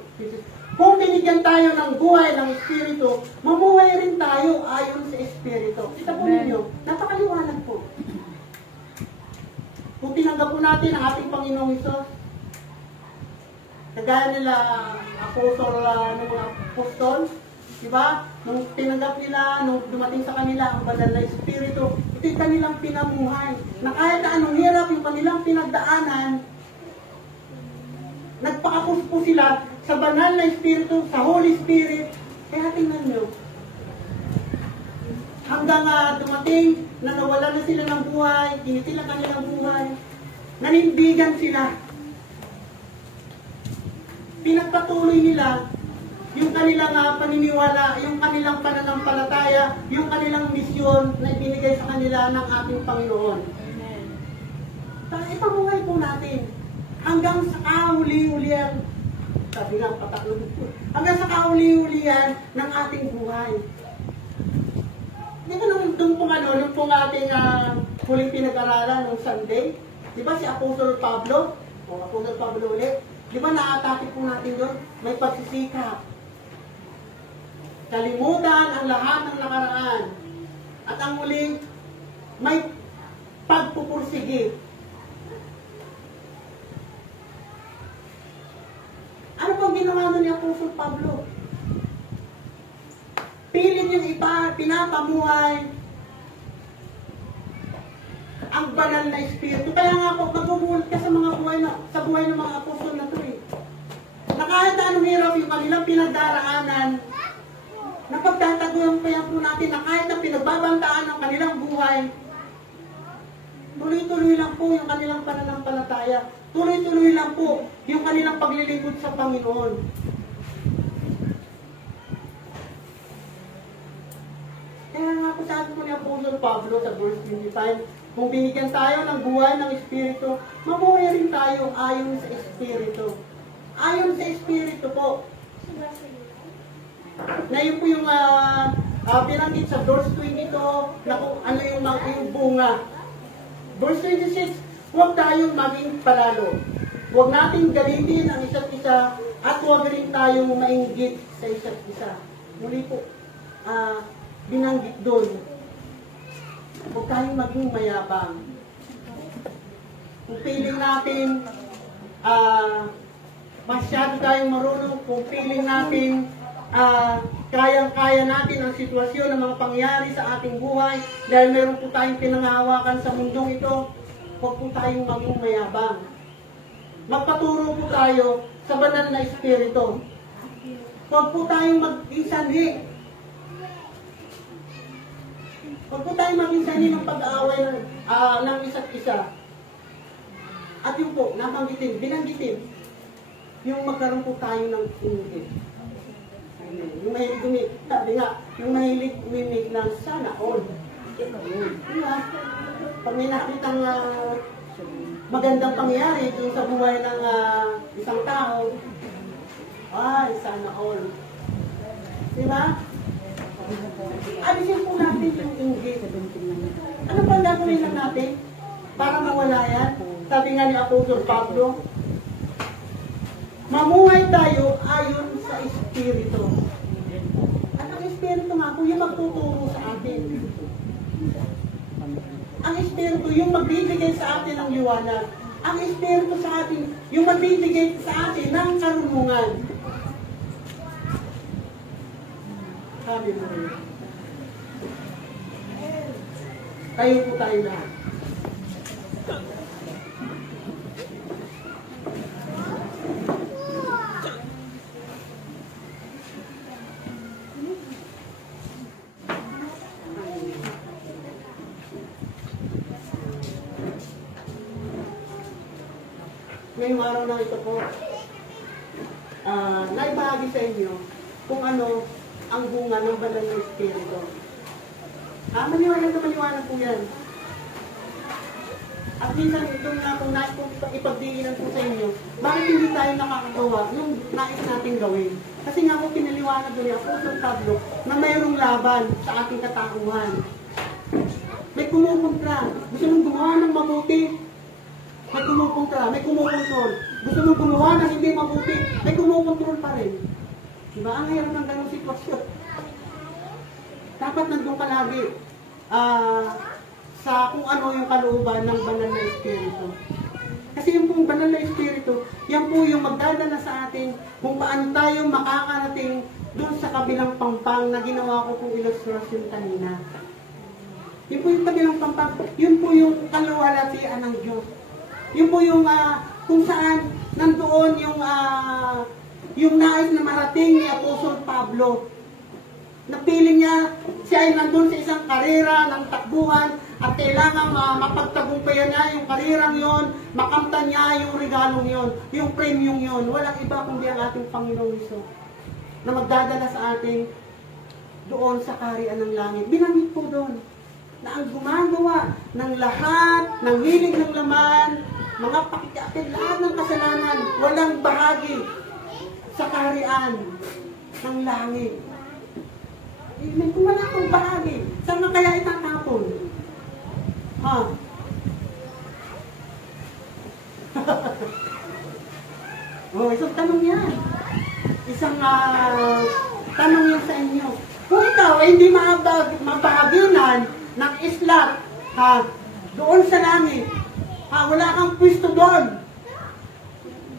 kung binigyan tayo ng buhay ng Espiritu, mamuhay rin tayo ayon sa Espiritu. Kita po ninyo, napakaliwanag po. Kung tinanggap po natin ang ating Panginoong Hesus, kagaya nila ng mga apostol, di ba? Nung tinanggap nila, nung dumating sa kanila ang banal na Espiritu, ito'y kanilang pinamuhay. Na kahit na anong hirap yung kanilang pinagdaanan, nagpakapos po sila sa banal na Espiritu, sa Holy Spirit. Kaya tingnan nyo, hanggang dumating na nawala na sila ng buhay, kinitila kanilang buhay, nanindigan sila. Pinagpatuloy nila yung kanilang paniniwala, yung kanilang pananampalataya, yung kanilang misyon na ibinigay sa kanila ng ating Panginoon. Ipamuhay po natin hanggang sa kahuli-hulihan, sabi nga pataklo, hanggang sa kahuli-hulihan ng ating buhay. Di ba nung pong ating huling pinag-aralan nung Sunday, di ba si Apostol Pablo, Apostol Pablo ulit, di ba na-atake po natin doon? May pagsisikap. Kalimutan ang lahat ng nakaraan. At ang huling, may pagpupursige. Ano pong ginawa ni Apostol Pablo? Pilit yung iba, pinapamuhay ang banal na Espiritu. Kaya nga po, magbubuhat ka sa buhay ng mga apostol na ito eh. Na kahit anong hirap yung kanilang pinagdaraanan, napagtataguan pa yan po natin na kahit na pinagbabantaan ng kanilang buhay, tuloy-tuloy lang po yung kanilang pananampalataya. Tuloy-tuloy lang po yung kanilang paglilingkod sa Panginoon. Kaya nga po sabi ko ni Apostol Pablo sa verse 25, Kung binigyan tayo ng buhay ng Espiritu, mabuhay rin tayo ayon sa Espiritu. Ayon sa Espiritu po. Na yun po yung binanggit sa verse 22 na kung ano yung bunga. Verse 26, huwag tayong maging palalo. Huwag nating galitin ang isa't isa at huwag rin tayong mainggit sa isa't isa. Muli po, binanggit doon. Huwag tayong maging mayabang. Kung feeling natin, masyado tayong marunong, kung feeling natin, kayang-kaya natin ang sitwasyon ng mga pangyari sa ating buhay, dahil meron po tayong pinanghahawakan sa mundong ito, huwag po tayong maging mayabang. Magpaturo po tayo sa banal na Espiritu. Huwag po tayong maging sanhi. Huwag po tayong maging sanhi ng pag-aaway ng isa't isa. At yun po, binanggitin, yung magkaroon po tayo ng inggit. Yung mahilig sabi nga, yung mahilig umimik ng sana all. Diba? Pag may nakitang magandang pangyari dun sa buhay ng isang tao, ay, sana all. Diba? Alisin po natin yung inggit. Ano pa gagawin lang natin para mawala yan? Sabi nga ni Apostol Pablo, mamuhay tayo ayon sa Espiritu. At ang Espiritu nga po yung magtuturo sa atin. Ang Espiritu yung magbibigay sa atin ng liwanag. Ang Espiritu sa atin yung magbibigay sa atin ng karunungan. Hallelujah. Tayo po tayo lahat. Ngayong araw na ito po, naibahagi sa inyo kung ano ang bunga ng banal na Espiritu. Maniwanag na maniwanag po yan. At minsan itong kung ipagdiinan po sa inyo, bakit hindi tayo nakakagawa yung nais natin gawin? Kasi nga po pinaliwanag ni Apostol Pablo na mayroong laban sa ating katauhan. May kumukontra. Gusto mong gumawa ng mabuti, may kumukontra, may kumukontrol. Gusto mong gumawa ng hindi mabuti, may kumukontrol pa rin. Diba? Ang hirap ng ganong sitwasyon. Dapat nandun ka lagi sa kung ano yung kalooban ng banal na Espiritu. Kasi yung pong banal na Espiritu, yan po yung magdadala sa atin kung paano tayo makakarating doon sa kabilang pampang na ginawa ko kong ilustrasyon kanina. Yun po yung kabilang pampang, yun po yung kaluwalhatian ng Diyos. Yun po yung kung saan nandoon yung nais na marating ni Apostol Pablo. Napiling niya, siya ay nandun sa isang karera ng takbuhan at kailangan mapagtagumpayan niya yung karirang yon, makamtan niya yung regalong yon, yung premium yon. Walang iba kundi ang ating Panginoong Hesus na magdadala sa atin doon sa kaharian ng langit. Binanggit po doon na ang gumagawa ng lahat, ng hilig ng laman, mga pakikiapin, lahat ng kasalanan, walang bahagi sa kaharian ng langit. Kung wala kang bahagi, saan na kaya itatapon? Ha? Isang tanong yan. Isang tanong yan sa inyo. Kung ikaw ay hindi mabahaginan ng islat, doon sa langit, wala kang pwesto doon.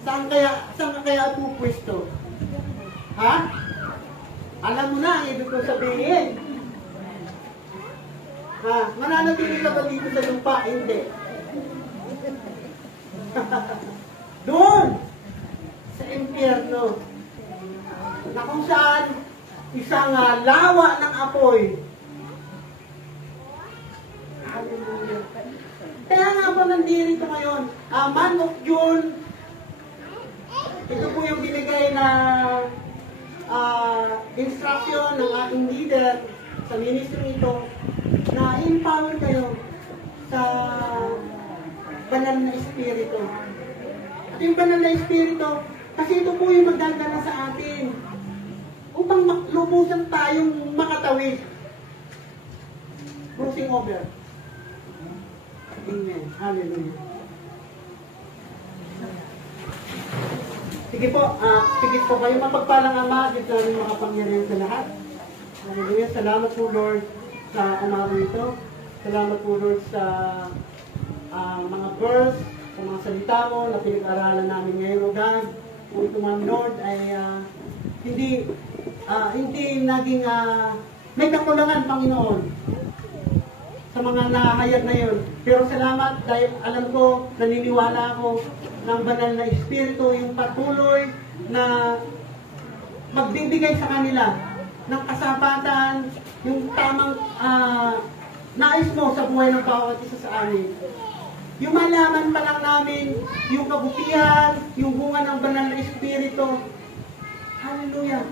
Saan ka kaya pupwesto? Ha? Alam mo na ang ibig kong sabihin. Mananatili ka ba dito sa lupa? Hindi. Doon, sa impyerno, na kung saan isang lawa ng apoy. Hallelujah. Kaya nga po nandito ngayon, month of June, ito po yung binigay na instruction ng ating leader sa ministry ito na empower kayo sa banal na Espiritu. At yung banal na Espiritu, kasi ito po yung magdadala sa atin upang lubusan tayong makatawid. Crossing over. Amen. Hallelujah. Sige po, sige po kayo mapagpalang Ama, Diyos namin makapangyarihan sa lahat. Hallelujah. Salamat po Lord sa umaga ito. Salamat po Lord sa mga verse, sa mga salita mo na pinag-aralan namin ngayon, O God. Kung ito man Lord ay hindi naging may kakulangan, Panginoon, sa mga nahayag na yun. Pero salamat dahil alam ko, naniniwala ako ng banal na Espiritu, yung patuloy na magbibigay sa kanila ng kasapatan, yung tamang nais mo sa buhay ng bawat isa sa amin. Yung malaman pa lang namin, yung kabutihan, yung bunga ng banal na Espiritu. Hallelujah!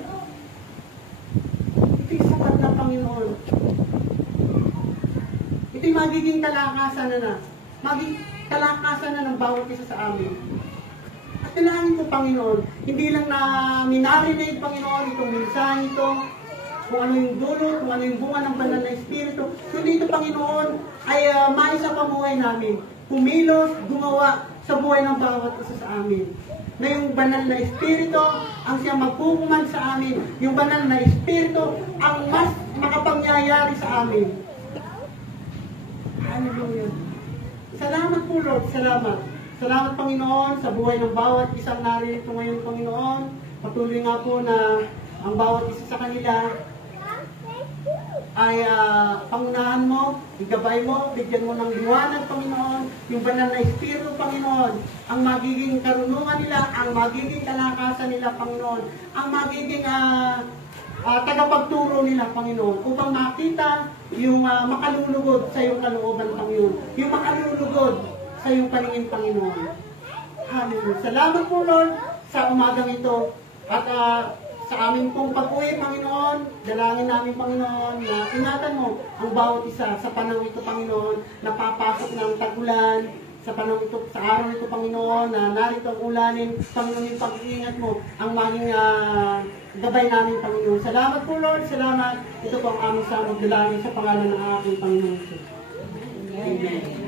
Ito'y sapat na Panginoon. Ito'y magiging kalakasan na. Magiging kalakasan na ng bawat isa sa amin. At kailangan ko, Panginoon, hindi lang na minarinig, Panginoon, itong mensahe ito, kung ano yung dulot, kung ano yung bunga ng banal na Espiritu, kundi ito, Panginoon, ay maisa pamuhay namin. Kumilos, gumawa sa buhay ng bawat isa sa amin. Na yung banal na Espiritu ang siyang magkukuman sa amin. Yung banal na Espiritu ang mas makapangyayari sa amin. Hallelujah. Salamat po Lord, salamat. Salamat Panginoon sa buhay ng bawat isang narito ngayon Panginoon. Patuloy nga po na ang bawat isa sa kanila ay pangunahan mo, igabay mo, bigyan mo ng liwanag Panginoon, yung banal na Espiritu Panginoon, ang magiging karunungan nila, ang magiging kalakasan nila Panginoon, ang magiging tagapagturo nila Panginoon, upang makita yung makalulugod sa iyong kalooban Panginoon, yung makalulugod sa iyong paningin Panginoon. Hallelujah. Salamat po Lord sa umagang ito at sa aming pong pag-uwi, Panginoon, dalangin namin, Panginoon, na ingatan mo ang bawat isa sa panahon ito, Panginoon, na papasok ng tag-ulan, sa panahon ito, sa araw ito, Panginoon, na narito ang ulanin, Panginoon, yung pag-iingat mo, ang maging gabay namin, Panginoon. Salamat po, Lord, salamat. Ito po ang aming samog dalangin sa pangalan ng aking Panginoon. Amen.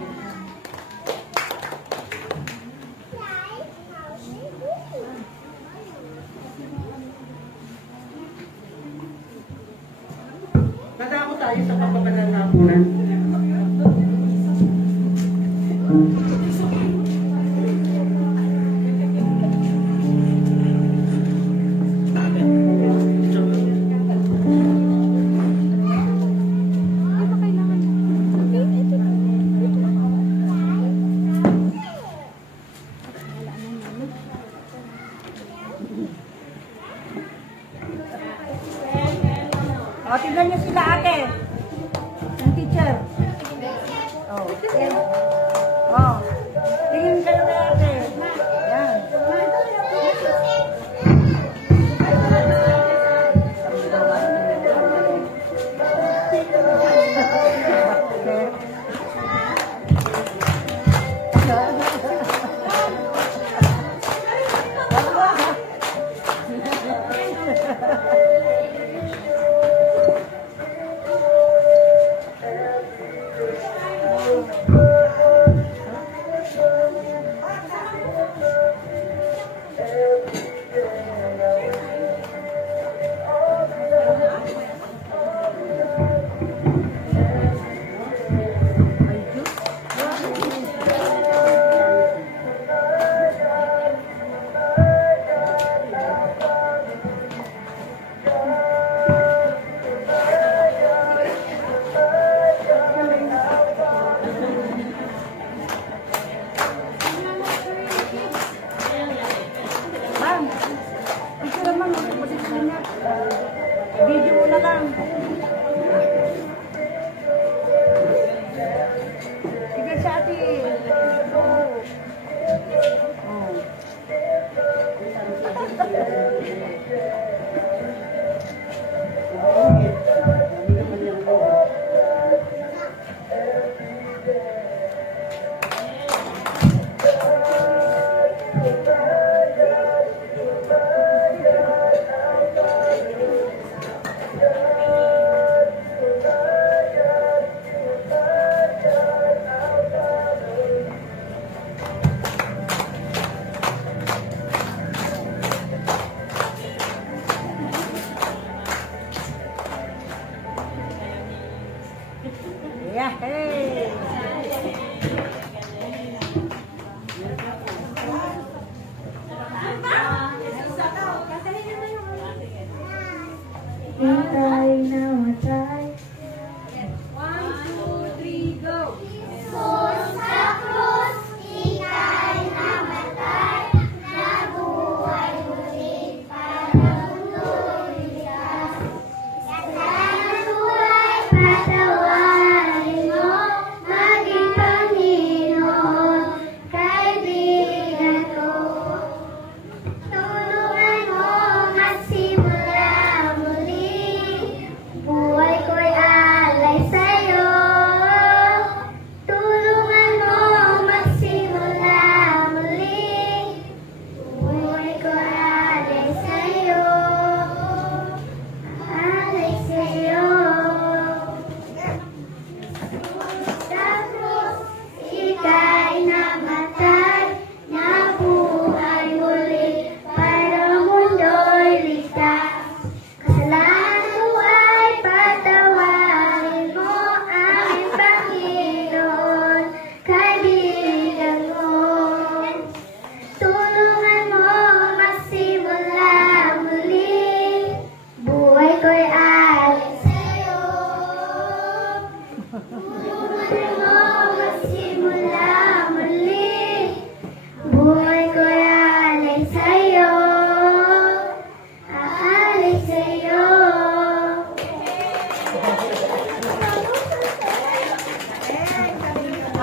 Nadako tayo sa kapabanal na hapunan. O, tignan niyo sila ate. Ang teacher. O, tingin kayo kay ate. Yan.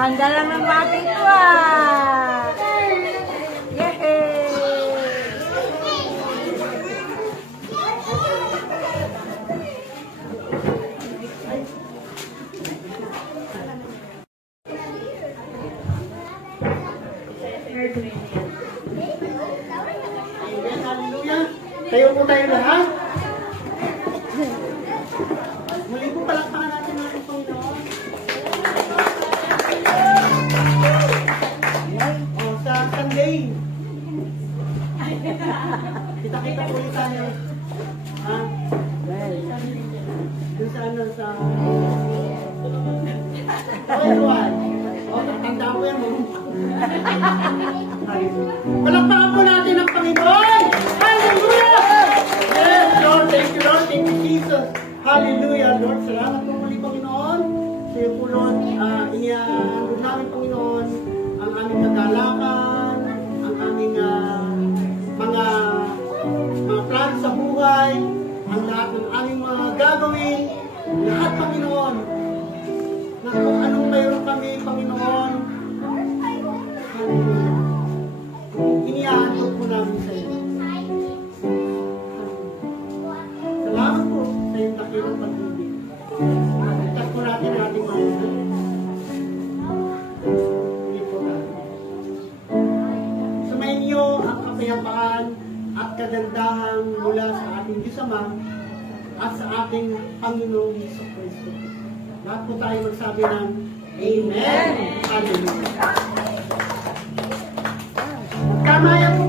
Ganda lang ng bati ko ah. Yehey! Amen. Hallelujah. Tayo po tayo lahat. Muli po palakpakan natin ang ating Panginoon. O, sa Sunday. Kita-kita po ulit tayo. Ha? Doon sa ano, sa... Okay, Juan. O, tanda ko yan mo. Palakpakan po natin ang Panginoon! Hallelujah! Yes, Lord, thank you, Lord. Thank you, Jesus. Hallelujah, Lord. Salamat po muli, Panginoon. Sa iyo po, Lord, inihandog namin, Panginoon, ang aming kagalakan, ang aming mga plano sa buhay, ang lahat ng aming mga gagawin, lahat, Panginoon, na kung anong mayroon kami, Panginoon, hallelujah. Inihandog po namin sa iyo. Salamat po sa iyong dakilang pag-ibig. Itas po natin ang ating Panginoon. Hindi po natin. Sumayin niyo ang kapayapaan at kagandahan mula sa ating Diyos Ama at sa ating Panginoong Jesucristo. Lahat po tayo magsabi ng Amen. Hallelujah. Kamayan po